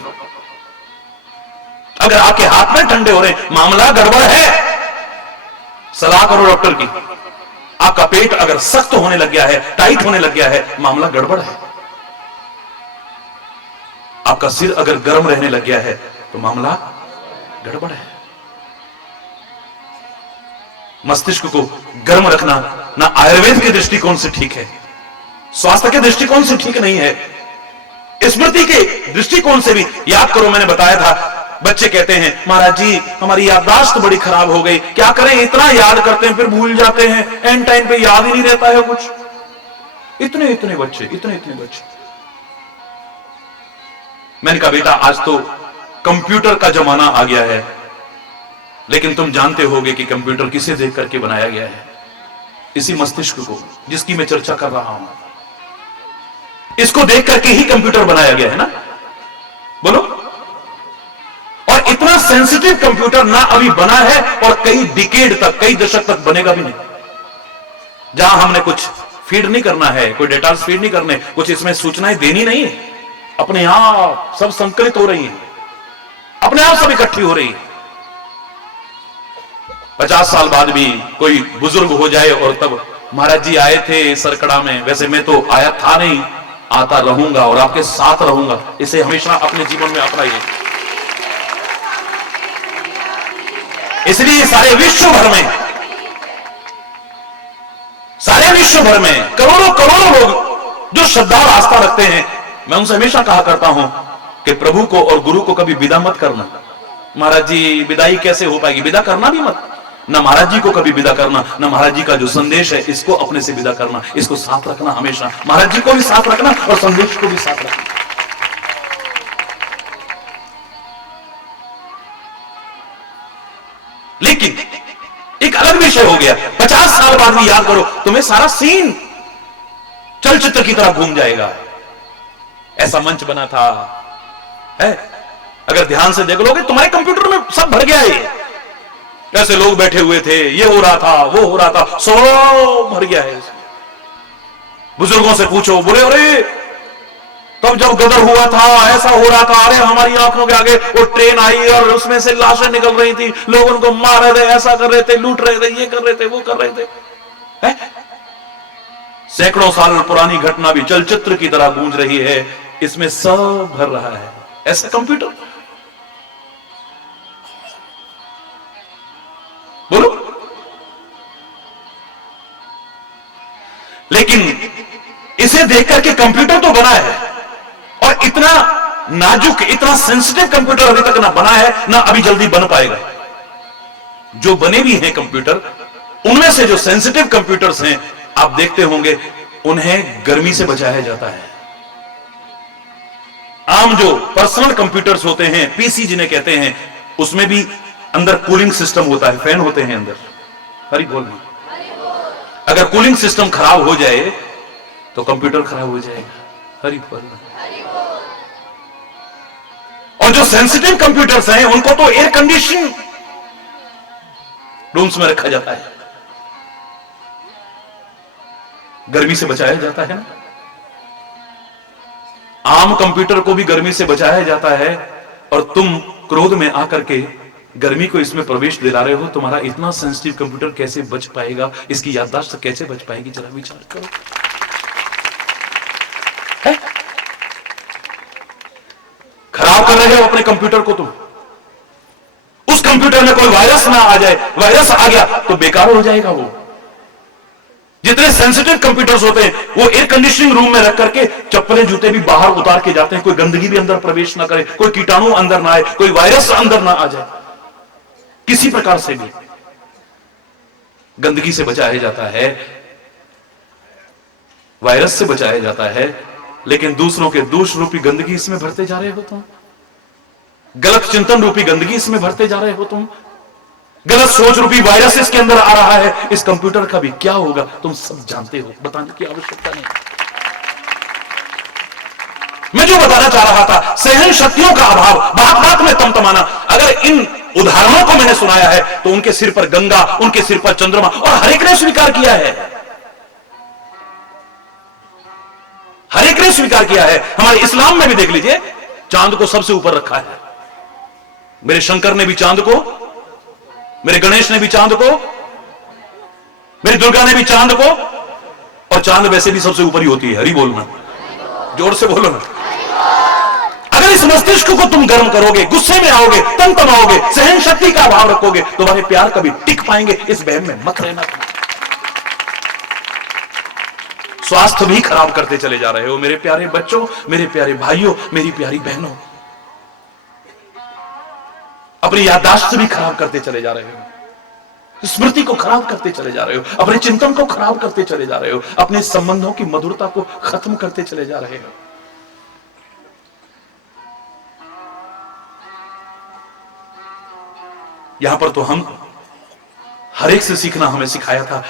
अगर आपके हाथ में ठंडे हो रहे हैं, मामला गड़बड़ है। सलाह करो डॉक्टर की। आपका पेट अगर सख्त होने लग गया है, टाइट होने लग गया है, मामला गड़बड़ है। आपका सिर अगर गर्म रहने लग गया है तो मामला गड़बड़ है। मस्तिष्क को गर्म रखना ना आयुर्वेद के दृष्टिकोण से ठीक है, स्वास्थ्य के दृष्टिकोण से ठीक नहीं है, स्मृति के दृष्टिकोण से भी। याद करो, मैंने बताया था, बच्चे कहते हैं महाराज जी हमारी याददाश्त बड़ी खराब हो गई, क्या करें, इतना याद करते हैं फिर भूल जाते हैं, एंड टाइम पे याद ही नहीं रहता है कुछ। इतने इतने बच्चे, इतने इतने बच्चे। मैंने कहा बेटा आज तो कंप्यूटर का जमाना आ गया है, लेकिन तुम जानते होगे कि कंप्यूटर किसे देख करके बनाया गया है? इसी मस्तिष्क को जिसकी मैं चर्चा कर रहा हूं, इसको देख करके ही कंप्यूटर बनाया गया है ना, बोलो। और इतना सेंसिटिव कंप्यूटर ना अभी बना है और कई डिकेड तक, कई दशक तक बनेगा भी नहीं, जहां हमने कुछ फीड नहीं करना है, कोई डेटा फीड नहीं करने, कुछ इसमें सूचनाएं देनी नहीं है, अपने आप सब संकलित हो रही है, अपने आप सब इकट्ठी हो रही है। 50 साल बाद भी कोई बुजुर्ग हो जाए और तब महाराज जी आए थे सरकड़ा में, वैसे मैं तो आया था नहीं, आता रहूंगा और आपके साथ रहूंगा, इसे हमेशा अपने जीवन में अपनाइए। इसलिए सारे विश्व भर में करोड़ों करोड़ों लोग जो श्रद्धा और आस्था रखते हैं, मैं उनसे हमेशा कहा करता हूं कि प्रभु को और गुरु को कभी विदा मत करना। महाराज जी विदाई कैसे हो पाएगी? विदा करना भी मत, ना महाराज जी को कभी विदा करना, ना महाराज जी का जो संदेश है इसको अपने से विदा करना, इसको साथ रखना हमेशा, महाराज जी को भी साथ रखना और संदेश को भी साथ रखना। लेकिन एक अलग विषय हो गया, 50 साल बाद भी याद करो, तुम्हें सारा सीन चलचित्र की तरह घूम जाएगा। ऐसा मंच बना था है? अगर ध्यान से देख लोगे तुम्हारे कंप्यूटर में सब भर गया है, ऐसे लोग बैठे हुए थे, ये हो रहा था, वो हो रहा था, सब भर गया है। बुजुर्गों से पूछो, बोले अरे तब जब गदर हुआ था ऐसा हो रहा था, अरे हमारी आंखों के आगे वो ट्रेन आई और उसमें से लाशें निकल रही थी, लोग उनको मार रहे थे, ऐसा कर रहे थे, लूट रहे थे, ये कर रहे थे, वो कर रहे थे, है? सैकड़ों साल पुरानी घटना भी चलचित्र की तरह गूंज रही है, इसमें सब भर रहा है ऐसा कंप्यूटर। बोलो। लेकिन इसे देख करके कंप्यूटर तो बना है, और इतना नाजुक, इतना सेंसिटिव कंप्यूटर अभी तक ना बना है, ना अभी जल्दी बन पाएगा। जो बने भी हैं कंप्यूटर, उनमें से जो सेंसिटिव कंप्यूटर्स हैं, आप देखते होंगे उन्हें गर्मी से बचाया जाता है। आम जो पर्सनल कंप्यूटर्स होते हैं, पीसी जिन्हें कहते हैं, उसमें भी अंदर कूलिंग सिस्टम होता है, फैन होते हैं अंदर। हरि बोल। अगर कूलिंग सिस्टम खराब हो जाए तो कंप्यूटर खराब हो जाएगा। हरि बोल। और जो सेंसिटिव कंप्यूटर्स हैं उनको तो एयर कंडीशन रूम्स में रखा जाता है, गर्मी से बचाया जाता है ना। आम कंप्यूटर को भी गर्मी से बचाया जाता है, और तुम क्रोध में आकर के गर्मी को इसमें प्रवेश दिला रहे हो। तुम्हारा इतना सेंसिटिव कंप्यूटर कैसे बच पाएगा, इसकी याददाश्त कैसे बच पाएगी, जरा विचार करो। है? खराब कर रहे हो अपने कंप्यूटर को तुम। उस कंप्यूटर में कोई वायरस ना आ जाए, वायरस आ गया तो बेकार हो जाएगा वो। जितने सेंसिटिव कंप्यूटर्स होते हैं वो एयर कंडीशनिंग रूम में रख करके चप्पलें जूते भी बाहर उतार के जाते हैं, कोई गंदगी भी अंदर प्रवेश ना करे, कोई कीटाणु अंदर ना आए, कोई वायरस अंदर ना आ जाए, किसी प्रकार से भी गंदगी से बचाया जाता है, वायरस से बचाया जाता है। लेकिन दूसरों के दोष रूपी गंदगी इसमें भरते जा रहे हो तुम, गलत चिंतन रूपी गंदगी इसमें भरते जा रहे हो तुम, गलत सोच रूपी वायरस इसके अंदर आ रहा है। इस कंप्यूटर का भी क्या होगा तुम सब जानते हो, बताने की आवश्यकता नहीं। मैं जो बताना चाह रहा था, सहन शक्तियों का अभाव, बात बात में तमतमाना। अगर इन उदाहरणों को मैंने सुनाया है तो उनके सिर पर गंगा, उनके सिर पर चंद्रमा, और हर एक ने स्वीकार किया है, हर एक ने स्वीकार किया है। हमारे इस्लाम में भी देख लीजिए, चांद को सबसे ऊपर रखा है, मेरे शंकर ने भी चांद को, मेरे गणेश ने भी चांद को, मेरी दुर्गा ने भी चांद को, और चांद वैसे भी सबसे ऊपर ही होती है। हरि बोलना, जोर से बोलो ना। अगर इस मस्तिष्क को तुम गर्म करोगे, गुस्से में आओगे, तमतमाओगे, सहन शक्ति का अभाव रखोगे, तुम्हारे प्यार कभी टिक पाएंगे, इस बहम में मत रहना। स्वास्थ्य भी खराब करते चले जा रहे हो मेरे प्यारे बच्चों, मेरे प्यारे भाइयों, मेरी प्यारी बहनों। अपनी याददाश्त भी खराब करते चले जा रहे हो, स्मृति को खराब करते चले जा रहे हो, अपने चिंतन को खराब करते चले जा रहे हो, अपने संबंधों की मधुरता को खत्म करते चले जा रहे हो। यहां पर तो हम हर एक से सीखना हमें सिखाया था।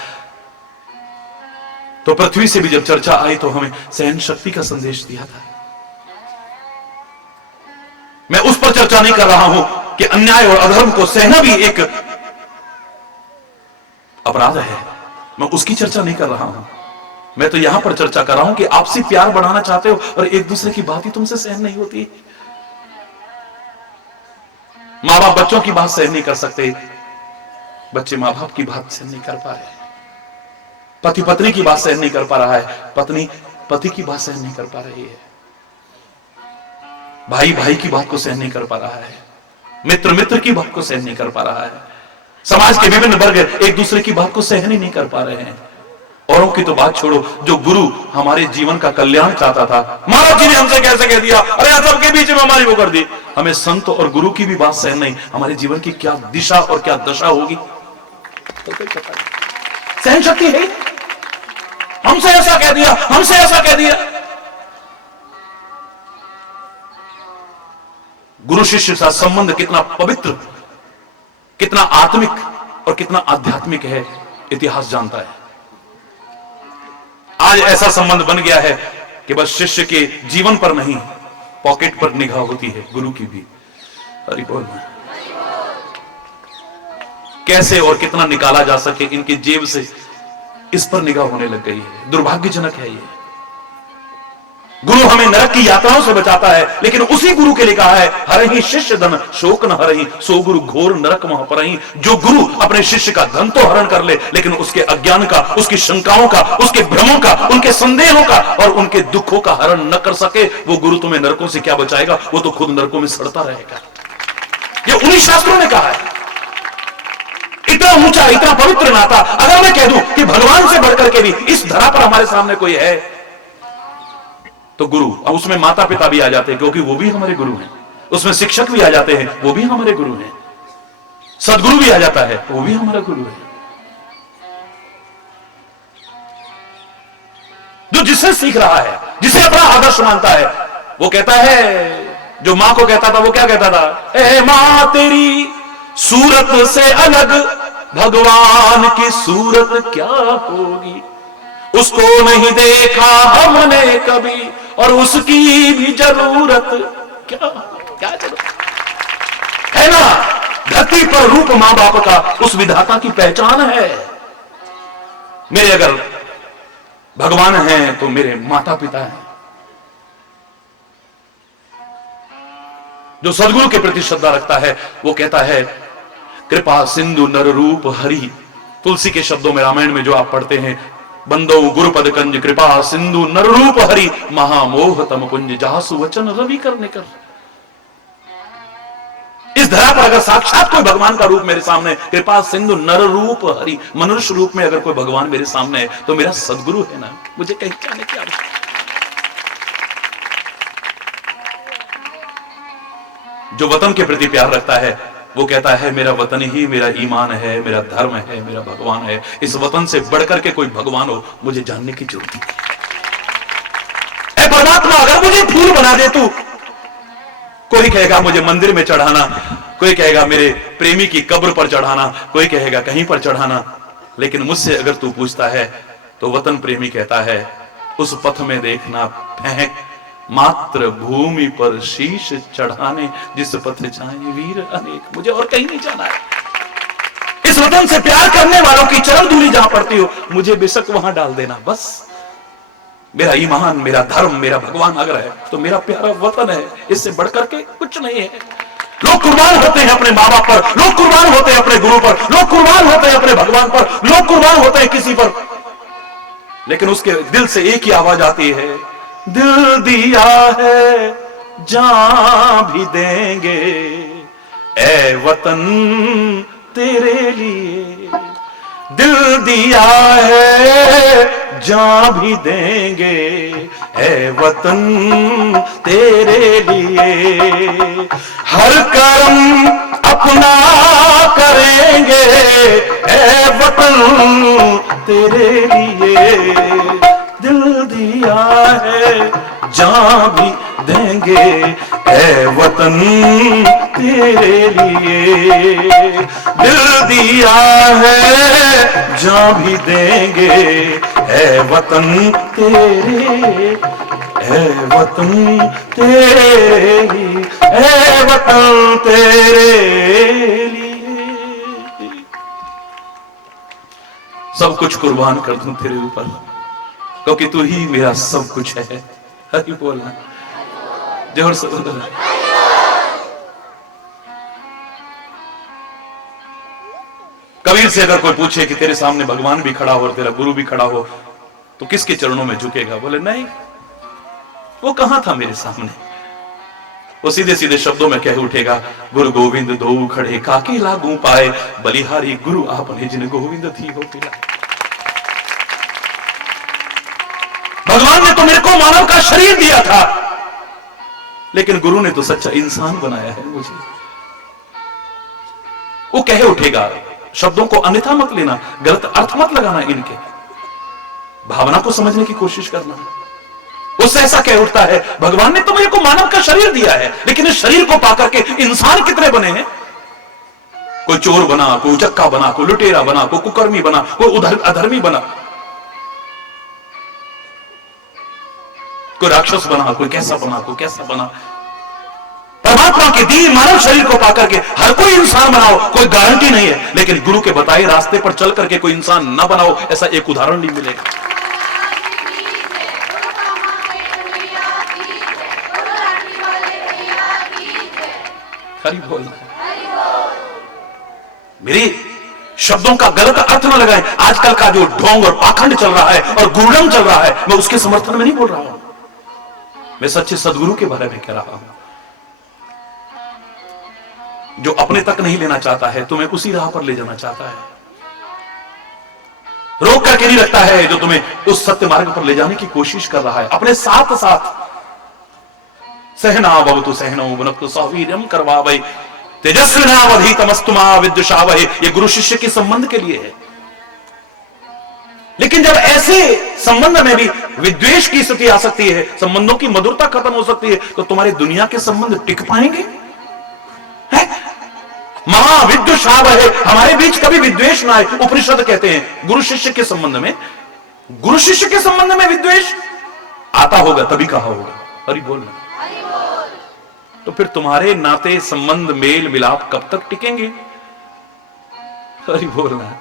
तो पृथ्वी से भी जब चर्चा आई तो हमें सहन शक्ति का संदेश दिया था। मैं उस पर चर्चा नहीं कर रहा हूं कि अन्याय और अधर्म को सहना भी एक अपराध है, मैं उसकी चर्चा नहीं कर रहा हूं। मैं तो यहां पर चर्चा कर रहा हूं कि आपसी प्यार बढ़ाना चाहते हो और एक दूसरे की बात ही तुमसे सहन नहीं होती। मां बाप बच्चों की बात सहन नहीं कर सकते, बच्चे मां बाप की बात सहन नहीं कर पा रहे, पति पत्नी की बात सहन नहीं कर पा रहा है, पत्नी पति की बात सहन नहीं कर पा रही है, भाई भाई की बात को सहन नहीं कर पा रहा है, मित्र मित्र की बात को सहन नहीं कर पा रहा है, समाज के विभिन्न वर्ग एक दूसरे की बात को सहन ही नहीं कर पा रहे हैं। औरों की तो बात छोड़ो, जो गुरु हमारे जीवन का कल्याण चाहता था, महाराज जी ने हमसे कैसे कह दिया, अरे सबके बीच में हमारी वो कर दी। हमें संत और गुरु की भी बात सहन नहीं, हमारे जीवन की क्या दिशा और क्या दशा होगी तो सहन शक्ति है। हमसे ऐसा कह दिया, हमसे ऐसा कह दिया। गुरु शिष्य का संबंध कितना पवित्र, कितना आत्मिक और कितना आध्यात्मिक है, इतिहास जानता है। आज ऐसा संबंध बन गया है कि बस शिष्य के जीवन पर नहीं, पॉकेट पर निगाह होती है गुरु की भी। हरि बोल। कैसे और कितना निकाला जा सके इनकी जेब से, इस पर निगाह होने लग गई है। दुर्भाग्यजनक है ये। गुरु हमें नरक की यात्राओं से बचाता है, लेकिन उसी गुरु के लिए कहा है, हरहि शिष्य धन शोक न हरहि, सो गुरु घोर नरक मह परहि। जो गुरु अपने शिष्य का धन तो हरण कर ले, लेकिन उसके अज्ञान का, उसकी शंकाओं का, उसके भ्रमों का, उनके संदेहों का और उनके दुखों का हरण न कर सके, वो गुरु तुम्हें नरकों से क्या बचाएगा, वो तो खुद नरकों में सड़ता रहेगा। ये उन्हीं शास्त्रों ने कहा है। इतना ऊंचा, इतना पवित्र नाता। अगर मैं कह दूं कि भगवान से बढ़कर के भी इस धरा पर हमारे सामने कोई है तो गुरु, अब उसमें माता पिता भी आ जाते हैं क्योंकि वो भी हमारे गुरु हैं, उसमें शिक्षक भी आ जाते हैं, वो भी हमारे गुरु हैं, सदगुरु भी आ जाता है, वो भी हमारा गुरु है। जो जिससे सीख रहा है, जिसे अपना आदर्श मानता है, वो कहता है, जो मां को कहता था वो क्या कहता था, ए मां तेरी सूरत से अलग भगवान की सूरत क्या होगी, उसको नहीं देखा हमने कभी और उसकी भी जरूरत क्या जरूरत है ना। धरती पर रूप मां बाप का उस विधाता की पहचान है। मेरे अगर भगवान हैं तो मेरे माता पिता हैं। जो सदगुरु के प्रति श्रद्धा रखता है वो कहता है, कृपा सिंधु नर रूप हरि। तुलसी के शब्दों में रामायण में जो आप पढ़ते हैं, बंदो गुरुपद कंज कृपा सिंधु नर रूप हरि, महामोह तम पुंज जासु वचन रवि कर निकर। इस धरा पर अगर साक्षात कोई भगवान का रूप मेरे सामने, कृपा सिंधु नर रूप हरि, मनुष्य रूप में अगर कोई भगवान मेरे सामने है तो मेरा सदगुरु है ना, मुझे कहीं जाने की आवश्यकता। जो वतन के प्रति प्यार रखता है वो कहता है, मेरा वतन ही मेरा ईमान है, मेरा धर्म है, मेरा भगवान है। इस वतन से बढ़कर के कोई भगवान हो मुझे जानने की जरूरत नहीं। ऐ परमात्मा, अगर मुझे फूल बना दे तू, कोई कहेगा मुझे मंदिर में चढ़ाना, कोई कहेगा मेरे प्रेमी की कब्र पर चढ़ाना, कोई कहेगा कहीं पर चढ़ाना, लेकिन मुझसे अगर तू पूछता है तो वतन प्रेमी कहता है, उस पथ में देखना फेंक मात्र भूमि पर शीश चढ़ाने, जिस पथ जाए वीर अनेक। मुझे और कहीं नहीं जाना है। इस वतन से प्यार करने वालों की चरण धूलि जहां पड़ती हो, मुझे बेशक वहां डाल देना। बस मेरा ईमान, मेरा धर्म, मेरा भगवान अगर है तो मेरा प्यारा वतन है, इससे बढ़कर के कुछ नहीं है। लोग कुर्बान होते हैं अपने माँ बाप पर, लोग कुर्बान होते हैं अपने गुरु पर, लोग कुर्बान होते हैं अपने भगवान पर, लोग कुर्बान होते हैं किसी पर, लेकिन उसके दिल से एक ही आवाज आती है, दिल दिया है जान भी देंगे ए वतन तेरे लिए, दिल दिया है जान भी देंगे ए वतन तेरे लिए, हर कर्म अपना करेंगे ए वतन तेरे लिए, दिल दिया है जान भी देंगे ए वतन तेरे लिए, दिल दिया है जान भी देंगे ए वतन तेरे, ए वतन तेरे लिए, ए वतन तेरे लिए, सब कुछ कुर्बान कर दूं तेरे ऊपर, क्योंकि तू ही मेरा सब कुछ है। हरि बोलना जोर से बोलना। कबीर से अगर कोई पूछे कि तेरे सामने भगवान भी खड़ा हो और तेरा गुरु भी खड़ा हो तो किसके चरणों में झुकेगा? बोले नहीं, वो कहां था मेरे सामने। वो सीधे सीधे शब्दों में कह उठेगा, गुरु गोविंद दो खड़े काके लागू पाए, बलिहारी गुरु आपने जिन गोविंद थी हो पिला। भगवान ने तो मेरे को मानव का शरीर दिया था, लेकिन गुरु ने तो सच्चा इंसान बनाया है मुझे। वो कह उठेगा, शब्दों को अन्यथा मत लेना, गलत अर्थ मत लगाना, इनके भावना को समझने की कोशिश करना। उससे ऐसा कह उठता है, भगवान ने तो मेरे को मानव का शरीर दिया है, लेकिन इस शरीर को पाकर के इंसान कितने बने हैं? कोई चोर बना, कोई उचक्का बना, कोई लुटेरा बना, कोई कुकर्मी बना, कोई अधर्मी बना, कोई राक्षस बना, कोई कैसा बना, कोई कैसा बना। परमात्मा के दिए मानव शरीर को पाकर के हर कोई इंसान बनाओ, कोई गारंटी नहीं है, लेकिन गुरु के बताए रास्ते पर चल करके कोई इंसान ना बनाओ, ऐसा एक उदाहरण नहीं मिलेगा। हरि बोल। मेरे शब्दों का गलत अर्थ न लगाएं। आजकल का जो ढोंग और पाखंड चल रहा है और गुरुडम चल रहा है, मैं उसके समर्थन में नहीं बोल रहा हूं, मैं सच्चे सदगुरु के बारे में कह रहा हूं। जो अपने तक नहीं लेना चाहता है, तुम्हें उसी राह पर ले जाना चाहता है, रोक करके नहीं रखता है, जो तुम्हें उस सत्य मार्ग पर ले जाने की कोशिश कर रहा है। अपने साथ साथ सहना भवतु सहनौ भुनक्तु सौवीर्यम करवावै तेजस्विनावधीतमस्तु मा विद्विषावहै, ये गुरु शिष्य के संबंध के लिए है। लेकिन जब ऐसे संबंध में भी विद्वेष की स्थिति आ सकती है, संबंधों की मधुरता खत्म हो सकती है, तो तुम्हारे दुनिया के संबंध टिक पाएंगे? महाविद्वेषावहै, हमारे बीच कभी विद्वेष ना आए। उपनिषद कहते हैं गुरु शिष्य के संबंध में, गुरु शिष्य के संबंध में विद्वेष आता होगा तभी कहा होगा। हरि बोलना। तो फिर तुम्हारे नाते संबंध मेल मिलाप कब तक टिकेंगे? हरि बोलना।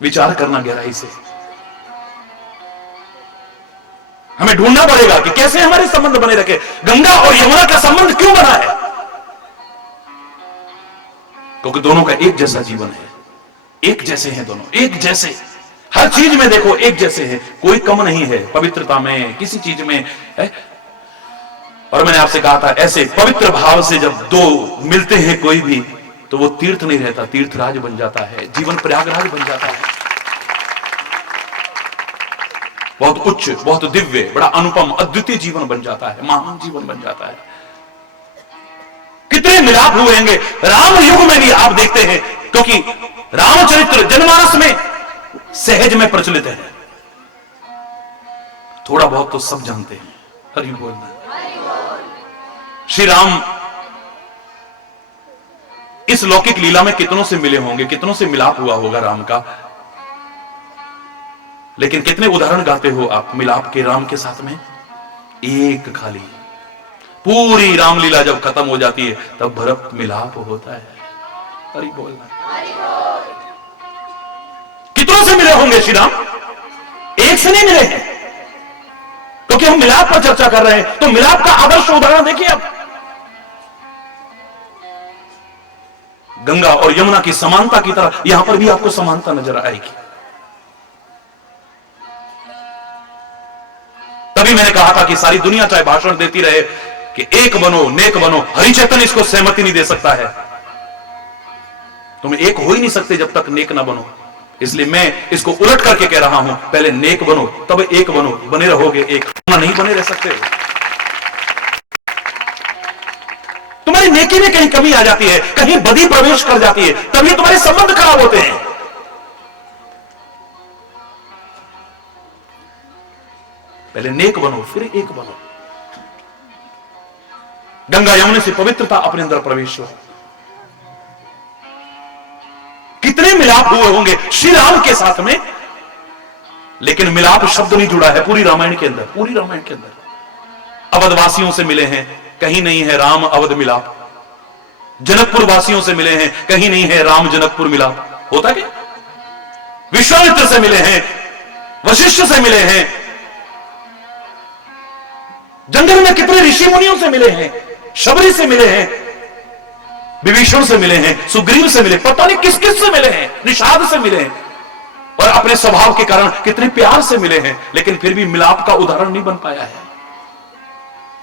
विचार करना गहराई से। हमें ढूंढना पड़ेगा कि कैसे हमारे संबंध बने रखे। गंगा और यमुना का संबंध क्यों बना है? क्योंकि दोनों का एक जैसा जीवन है, एक जैसे हैं दोनों, एक जैसे हर चीज में देखो एक जैसे हैं, कोई कम नहीं है पवित्रता में, किसी चीज में है। और मैंने आपसे कहा था, ऐसे पवित्र भाव से जब दो मिलते हैं कोई भी, तो वो तीर्थ नहीं रहता, तीर्थराज बन जाता है, जीवन प्रयागराज बन जाता है। बहुत उच्च, बहुत दिव्य, बड़ा अनुपम, अद्वितीय जीवन बन जाता है, महान जीवन बन जाता है। कितने मिलाप हुए होंगे राम युग में भी आप देखते हैं, क्योंकि रामचरित्र जनमानस में सहज में प्रचलित है, थोड़ा बहुत तो सब जानते हैं। हरि बोलना। श्री राम इस लौकिक लीला में कितनों से मिले होंगे, कितनों से मिलाप हुआ होगा राम का, लेकिन कितने उदाहरण गाते हो आप मिलाप के राम के साथ में? एक खाली। पूरी रामलीला जब खत्म हो जाती है तब भरत मिलाप होता है। हरि बोलना। कितनों से मिले होंगे श्री राम? एक से नहीं मिले हैं, क्योंकि हम मिलाप पर चर्चा कर रहे हैं, तो मिलाप का आदर्श उदाहरण देखिए आप। गंगा और यमुना की समानता की तरह यहां पर भी आपको समानता नजर आएगी। तभी मैंने कहा था कि सारी दुनिया चाहे भाषण देती रहे कि एक बनो, नेक बनो, हरिचेतन इसको सहमति नहीं दे सकता है। तुम एक हो ही नहीं सकते जब तक नेक ना बनो। इसलिए मैं इसको उलट करके कह रहा हूं, पहले नेक बनो तब एक बनो, बने रहोगे एक, नहीं बने रह सकते हो। तुम्हारी नेकी में कहीं कमी आ जाती है, कहीं बदी प्रवेश कर जाती है, तभी तुम्हारे संबंध खराब होते हैं। पहले नेक बनो फिर एक बनो। गंगा यमुना से पवित्रता अपने अंदर प्रवेश हो। कितने मिलाप हुए होंगे श्री राम के साथ में, लेकिन मिलाप शब्द नहीं जुड़ा है पूरी रामायण के अंदर। पूरी रामायण के अंदर अवधवासियों से मिले हैं, कहीं नहीं है राम अवध मिलाप। जनकपुर वासियों से मिले हैं, कहीं नहीं है राम जनकपुर मिलाप। होता क्या? विश्वामित्र से मिले हैं, वशिष्ठ से मिले हैं, जंगल में कितने ऋषि मुनियों से मिले हैं, शबरी से मिले हैं, विभीषण से मिले हैं, सुग्रीव से मिले, पता नहीं किस किस से मिले हैं, निषाद से मिले हैं, और अपने स्वभाव के कारण कितने प्यार से मिले हैं, लेकिन फिर भी मिलाप का उदाहरण नहीं बन पाया है।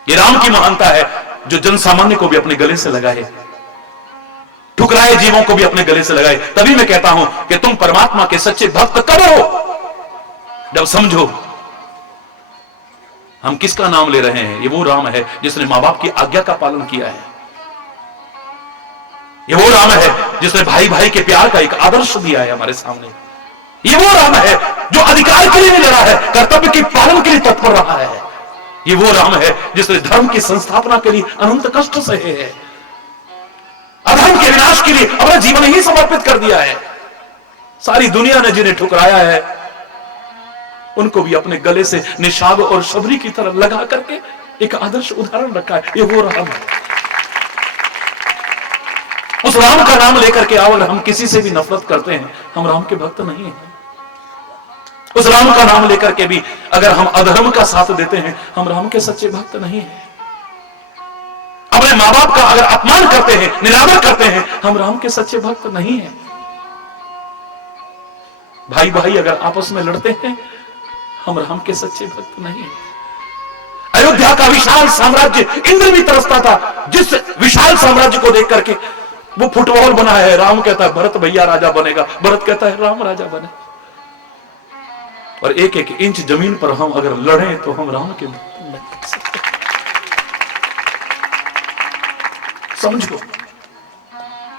ये राम की महानता है जो जन सामान्य को भी अपने गले से लगाए, ठुकराए जीवों को भी अपने गले से लगाए। तभी मैं कहता हूं कि तुम परमात्मा के सच्चे भक्त कब हो? जब समझो हम किसका नाम ले रहे हैं। ये वो राम है जिसने मां बाप की आज्ञा का पालन किया है। ये वो राम है जिसने भाई भाई के प्यार का एक आदर्श दिया है हमारे सामने। ये वो राम है जो अधिकार के लिए नहीं लड़ा है, कर्तव्य के पालन के लिए तत्पर रहा है। ये वो राम है जिसने धर्म की संस्थापना के लिए अनंत कष्ट सहे है, अधर्म के विनाश के लिए अपना जीवन ही समर्पित कर दिया है। सारी दुनिया ने जिन्हें ठुकराया है उनको भी अपने गले से निषाद और शबरी की तरह लगा करके एक आदर्श उदाहरण रखा है। ये वो राम है। उस राम का नाम लेकर के अगर हम किसी से भी नफरत करते हैं, हम राम के भक्त नहीं हैं। उस राम का नाम लेकर के भी अगर हम अधर्म का साथ देते हैं, हम राम के सच्चे भक्त नहीं हैं। अपने मां बाप का अगर अपमान करते हैं, निरादर करते हैं, हम राम के सच्चे भक्त नहीं हैं। भाई भाई अगर आपस में लड़ते हैं, हम राम के सच्चे भक्त नहीं हैं। अयोध्या का विशाल साम्राज्य इंद्र भी तरसता था, जिस विशाल साम्राज्य को देख करके वो फुटबॉल बना है। राम कहता है भरत भैया राजा बनेगा, भरत कहता है राम राजा बने। और एक एक इंच जमीन पर हम अगर लड़ें तो हम राम के भक्त नहीं बन सकते। समझो,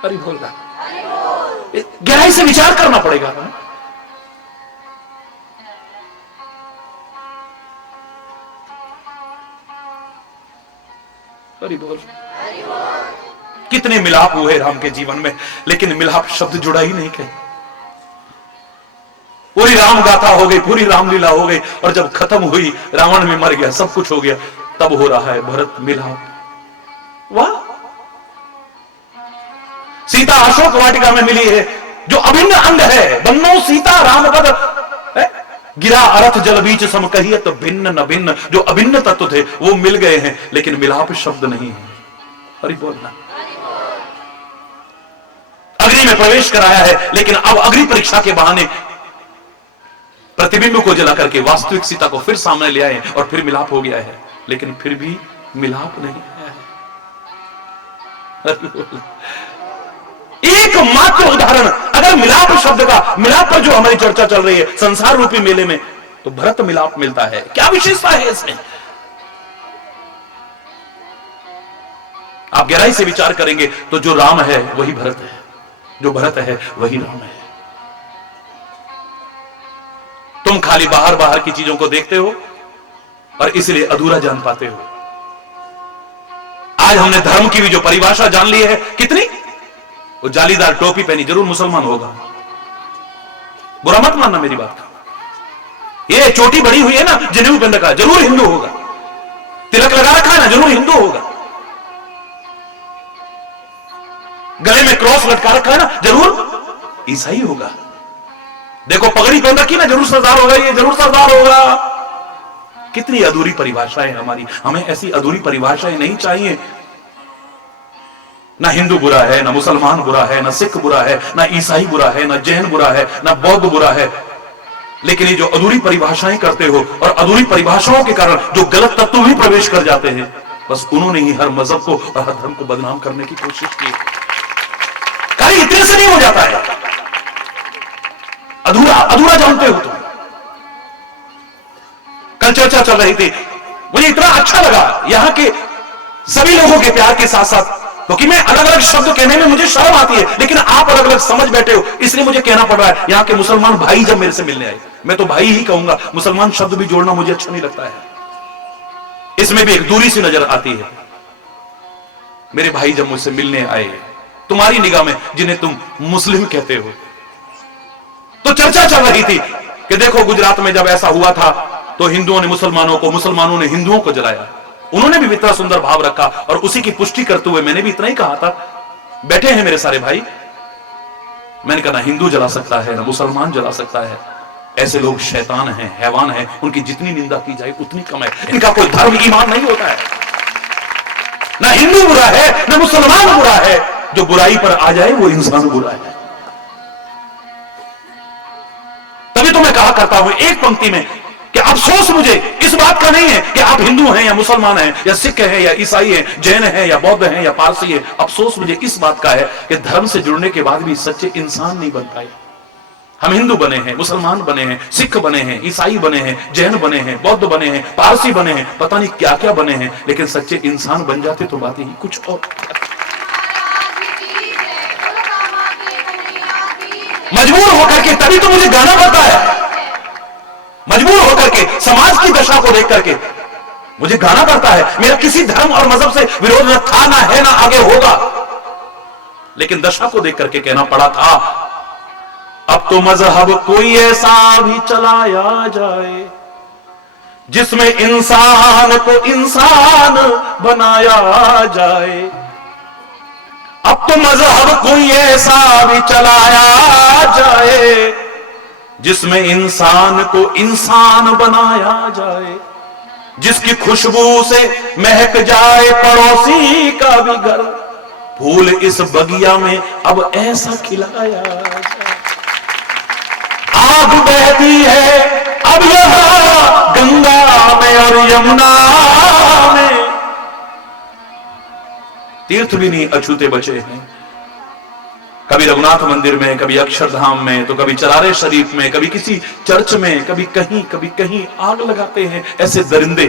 अरे बोल रहा, गहराई से विचार करना पड़ेगा हमें। अरे बोल, कितने मिलाप हुए राम के जीवन में, लेकिन मिलाप शब्द जुड़ा ही नहीं कहीं। पूरी राम गाथा हो गई, पूरी रामलीला हो गई, और जब खत्म हुई, रावण में मर गया, सब कुछ हो गया, तब हो रहा है भरत मिलाप। वाह! सीता अशोक वाटिका में मिली है, जो अभिन्न अंग है। बन्नो सीता राम पद गिरा अरथ जल बीच सम कहियत भिन्न न भिन्न। जो अभिन्न तत्व थे वो मिल गए हैं, लेकिन मिलाप शब्द नहीं है। हरि बोलना। अग्नि में प्रवेश कराया है, लेकिन अब अग्नि परीक्षा के बहाने प्रतिबिंब को जला करके वास्तविक सीता को फिर सामने ले आए, और फिर मिलाप हो गया है, लेकिन फिर भी मिलाप नहीं आया है। एकमात्र उदाहरण अगर मिलाप शब्द का, मिलाप पर जो हमारी चर्चा चल रही है संसार रूपी मेले में, तो भरत मिलाप मिलता है। क्या विशेषता है इसमें? आप गहराई से विचार करेंगे तो जो राम है वही भरत है, जो भरत है वही राम है। तुम खाली बाहर बाहर की चीजों को देखते हो और इसलिए अधूरा जान पाते हो। आज हमने धर्म की भी जो परिभाषा जान ली है, कितनी, वो जालीदार टोपी पहनी जरूर मुसलमान होगा। बुरा मत मानना मेरी बात का। ये चोटी बड़ी हुई है ना, जनेऊ पहन रखा, जरूर हिंदू होगा। तिलक लगा रखा है ना, जरूर हिंदू होगा। गले में क्रॉस लटका रखा है ना, जरूर ईसाई होगा। देखो पगड़ी पहन रखी ना, जरूर सरदार होगा, ये जरूर सरदार होगा। कितनी अधूरी परिभाषाएं हमारी। हमें ऐसी अधूरी परिभाषाएं नहीं चाहिए। ना हिंदू बुरा है, ना मुसलमान बुरा है, ना सिख बुरा है, ना ईसाई बुरा है, ना जैन बुरा है, ना बौद्ध बुरा है। लेकिन ये जो अधूरी परिभाषाएं करते हो और अधूरी परिभाषाओं के कारण जो गलत तत्व भी प्रवेश कर जाते हैं, बस उन्होंने ही हर मजहब को और हर धर्म को बदनाम करने की कोशिश की। कार्य इतने से नहीं हो जाता है। अधूरा अधूरा जानते हो तुम। कल चर्चा चल रही थी, मुझे इतना अच्छा लगा यहां के सभी लोगों के प्यार के साथ साथ, क्योंकि मैं अलग अलग शब्द कहने में मुझे शर्म आती है, लेकिन आप अलग अलग समझ बैठे हो, इसलिए मुझे कहना पड़ रहा है। यहां के मुसलमान भाई जब मेरे से मिलने आए, मैं तो भाई ही कहूंगा, मुसलमान शब्द भी जोड़ना मुझे अच्छा नहीं लगता है। इसमें भी एक दूरी सी नजर आती है। मेरे भाई जब मुझसे मिलने आए, तुम्हारी निगाह में जिन्हें तुम मुस्लिम कहते हो, तो चर्चा चल रही थी कि देखो गुजरात में जब ऐसा हुआ था तो हिंदुओं ने मुसलमानों को, मुसलमानों ने हिंदुओं को जलाया। उन्होंने भी इतना सुंदर भाव रखा और उसी की पुष्टि करते हुए मैंने भी इतना ही कहा था। बैठे हैं मेरे सारे भाई, मैंने कहा ना हिंदू जला सकता है ना मुसलमान जला सकता है। ऐसे लोग शैतान हैं, हैवान हैं, उनकी जितनी निंदा की जाए उतनी कम है। इनका कोई धर्म ईमान नहीं होता है। ना हिंदू बुरा है ना मुसलमान बुरा है, जो बुराई पर आ जाए वो इंसान बुरा है। तभी तो मैं कहा करता हूं एक पंक्ति में कि अफसोस मुझे इस बात का नहीं है कि आप हिंदू हैं या मुसलमान हैं या सिख हैं या ईसाई हैं, जैन हैं या बौद्ध हैं या पारसी हैं। अफसोस मुझे इस बात का है कि धर्म से जुड़ने के बाद भी सच्चे इंसान नहीं बन पाए। हम हिंदू बने हैं, मुसलमान बने हैं, सिख बने हैं, ईसाई बने हैं, जैन बने हैं, बौद्ध बने हैं, पारसी बने हैं, पता नहीं क्या क्या बने हैं, लेकिन सच्चे इंसान बन जाते तो बात ही कुछ और। मजबूर होकर के तभी तो मुझे गाना पड़ता है। मजबूर होकर के समाज की दशा को देख करके मुझे गाना पड़ता है। मेरा किसी धर्म और मजहब से विरोध न था, ना है, ना आगे होगा, लेकिन दशा को देख करके कहना पड़ा था अब तो मजहब कोई ऐसा भी चलाया जाए जिसमें इंसान को इंसान बनाया जाए। अब तो मजहब कोई ऐसा भी चलाया जाए जिसमें इंसान को इंसान बनाया जाए, जिसकी खुशबू से महक जाए पड़ोसी का भी घर, फूल इस बगिया में अब ऐसा खिलाया जाए। आग बहती है अब यहां गंगा में और यमुना में, तीर्थ भी नहीं अछूते बचे हैं। कभी रघुनाथ मंदिर में, कभी अक्षरधाम में, तो कभी चरारे शरीफ में, कभी किसी चर्च में, कभी कहीं आग लगाते हैं ऐसे दरिंदे।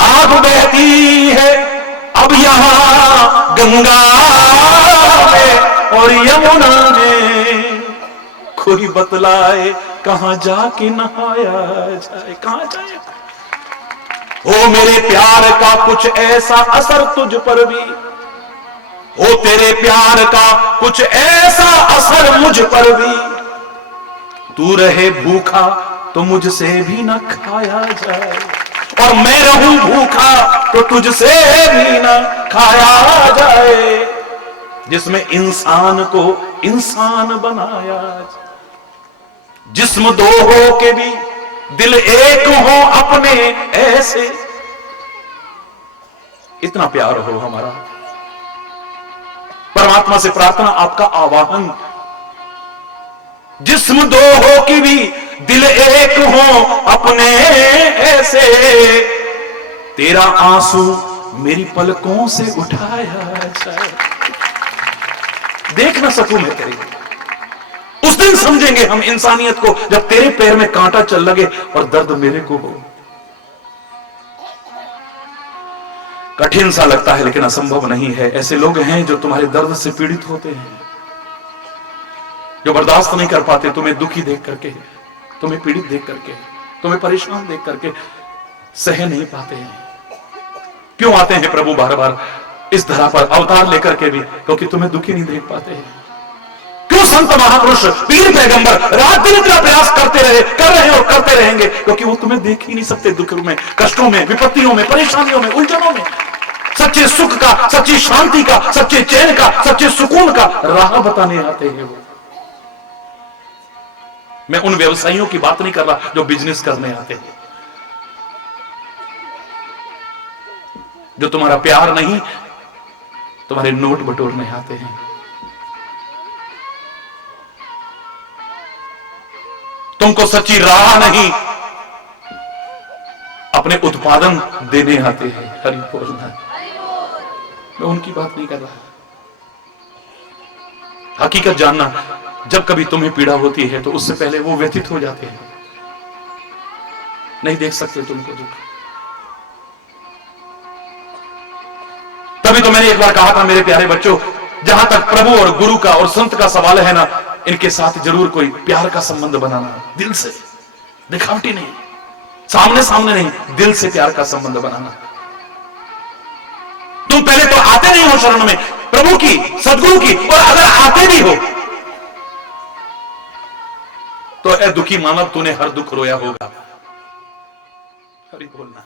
आग बहती है अब यहां गंगा में और यमुना में, कोई बतलाए कहां जाके नहाया जाए, कहां जाए। ओ मेरे प्यार का कुछ ऐसा असर तुझ पर भी, ओ तेरे प्यार का कुछ ऐसा असर मुझ पर भी, तू रहे भूखा तो मुझसे भी न खाया जाए, और मैं रहूं भूखा तो तुझसे भी न खाया जाए, जिसमें इंसान को इंसान बनाया जाए। जिस्म दो हो के भी दिल एक हो अपने ऐसे, इतना प्यार हो हमारा। परमात्मा से प्रार्थना, आपका आवाहन, जिस्म दो हो कि भी दिल एक हो अपने ऐसे, तेरा आंसू मेरी पलकों से उठाया जाए। देख ना सकूं मैं तेरे, उस दिन समझेंगे हम इंसानियत को जब तेरे पैर में कांटा चल लगे और दर्द मेरे को हो। कठिन सा लगता है लेकिन असंभव नहीं है। ऐसे लोग हैं जो तुम्हारे दर्द से पीड़ित होते हैं, जो बर्दाश्त नहीं कर पाते तुम्हें दुखी देख करके, तुम्हें पीड़ित देख करके, तुम्हें परेशान देख करके, सह नहीं पाते हैं। क्यों आते हैं प्रभु बार बार इस धरा पर अवतार लेकर के भी? क्योंकि तुम्हें दुखी नहीं देख पाते हैं। क्यों संत महापुरुष, पीर पैगंबर रात दिन इतना प्रयास करते रहे, कर रहे और करते रहेंगे? क्योंकि वो तुम्हें देख ही नहीं सकते दुख में, कष्टों में, विपत्तियों में, परेशानियों में, उलझनों में। सच्चे सुख का, सच्ची शांति का, सच्चे चैन का, सच्चे सुकून का राह बताने आते हैं वो। मैं उन व्यवसायियों की बात नहीं कर रहा जो बिजनेस करने आते हैं, जो तुम्हारा प्यार नहीं तुम्हारे नोट बटोरने आते हैं। तुमको सच्ची राह नहीं अपने उत्पादन देने आते हैं। हरि बोल। मैं उनकी बात नहीं कर रहा। हकीकत जानना, जब कभी तुम्हें पीड़ा होती है तो उससे पहले वो व्यथित हो जाते हैं, नहीं देख सकते तुमको दुख। तभी तो मैंने एक बार कहा था मेरे प्यारे बच्चों, जहां तक प्रभु और गुरु का और संत का सवाल है ना, इनके साथ जरूर कोई प्यार का संबंध बनाना, दिल से, दिखावटी नहीं, सामने सामने नहीं, दिल से प्यार का संबंध बनाना। तुम पहले तो आते नहीं हो शरण में प्रभु की, सदगुरु की, और अगर आते भी हो तो ए दुखी मानव, तूने हर दुख रोया होगा। हरि बोलना।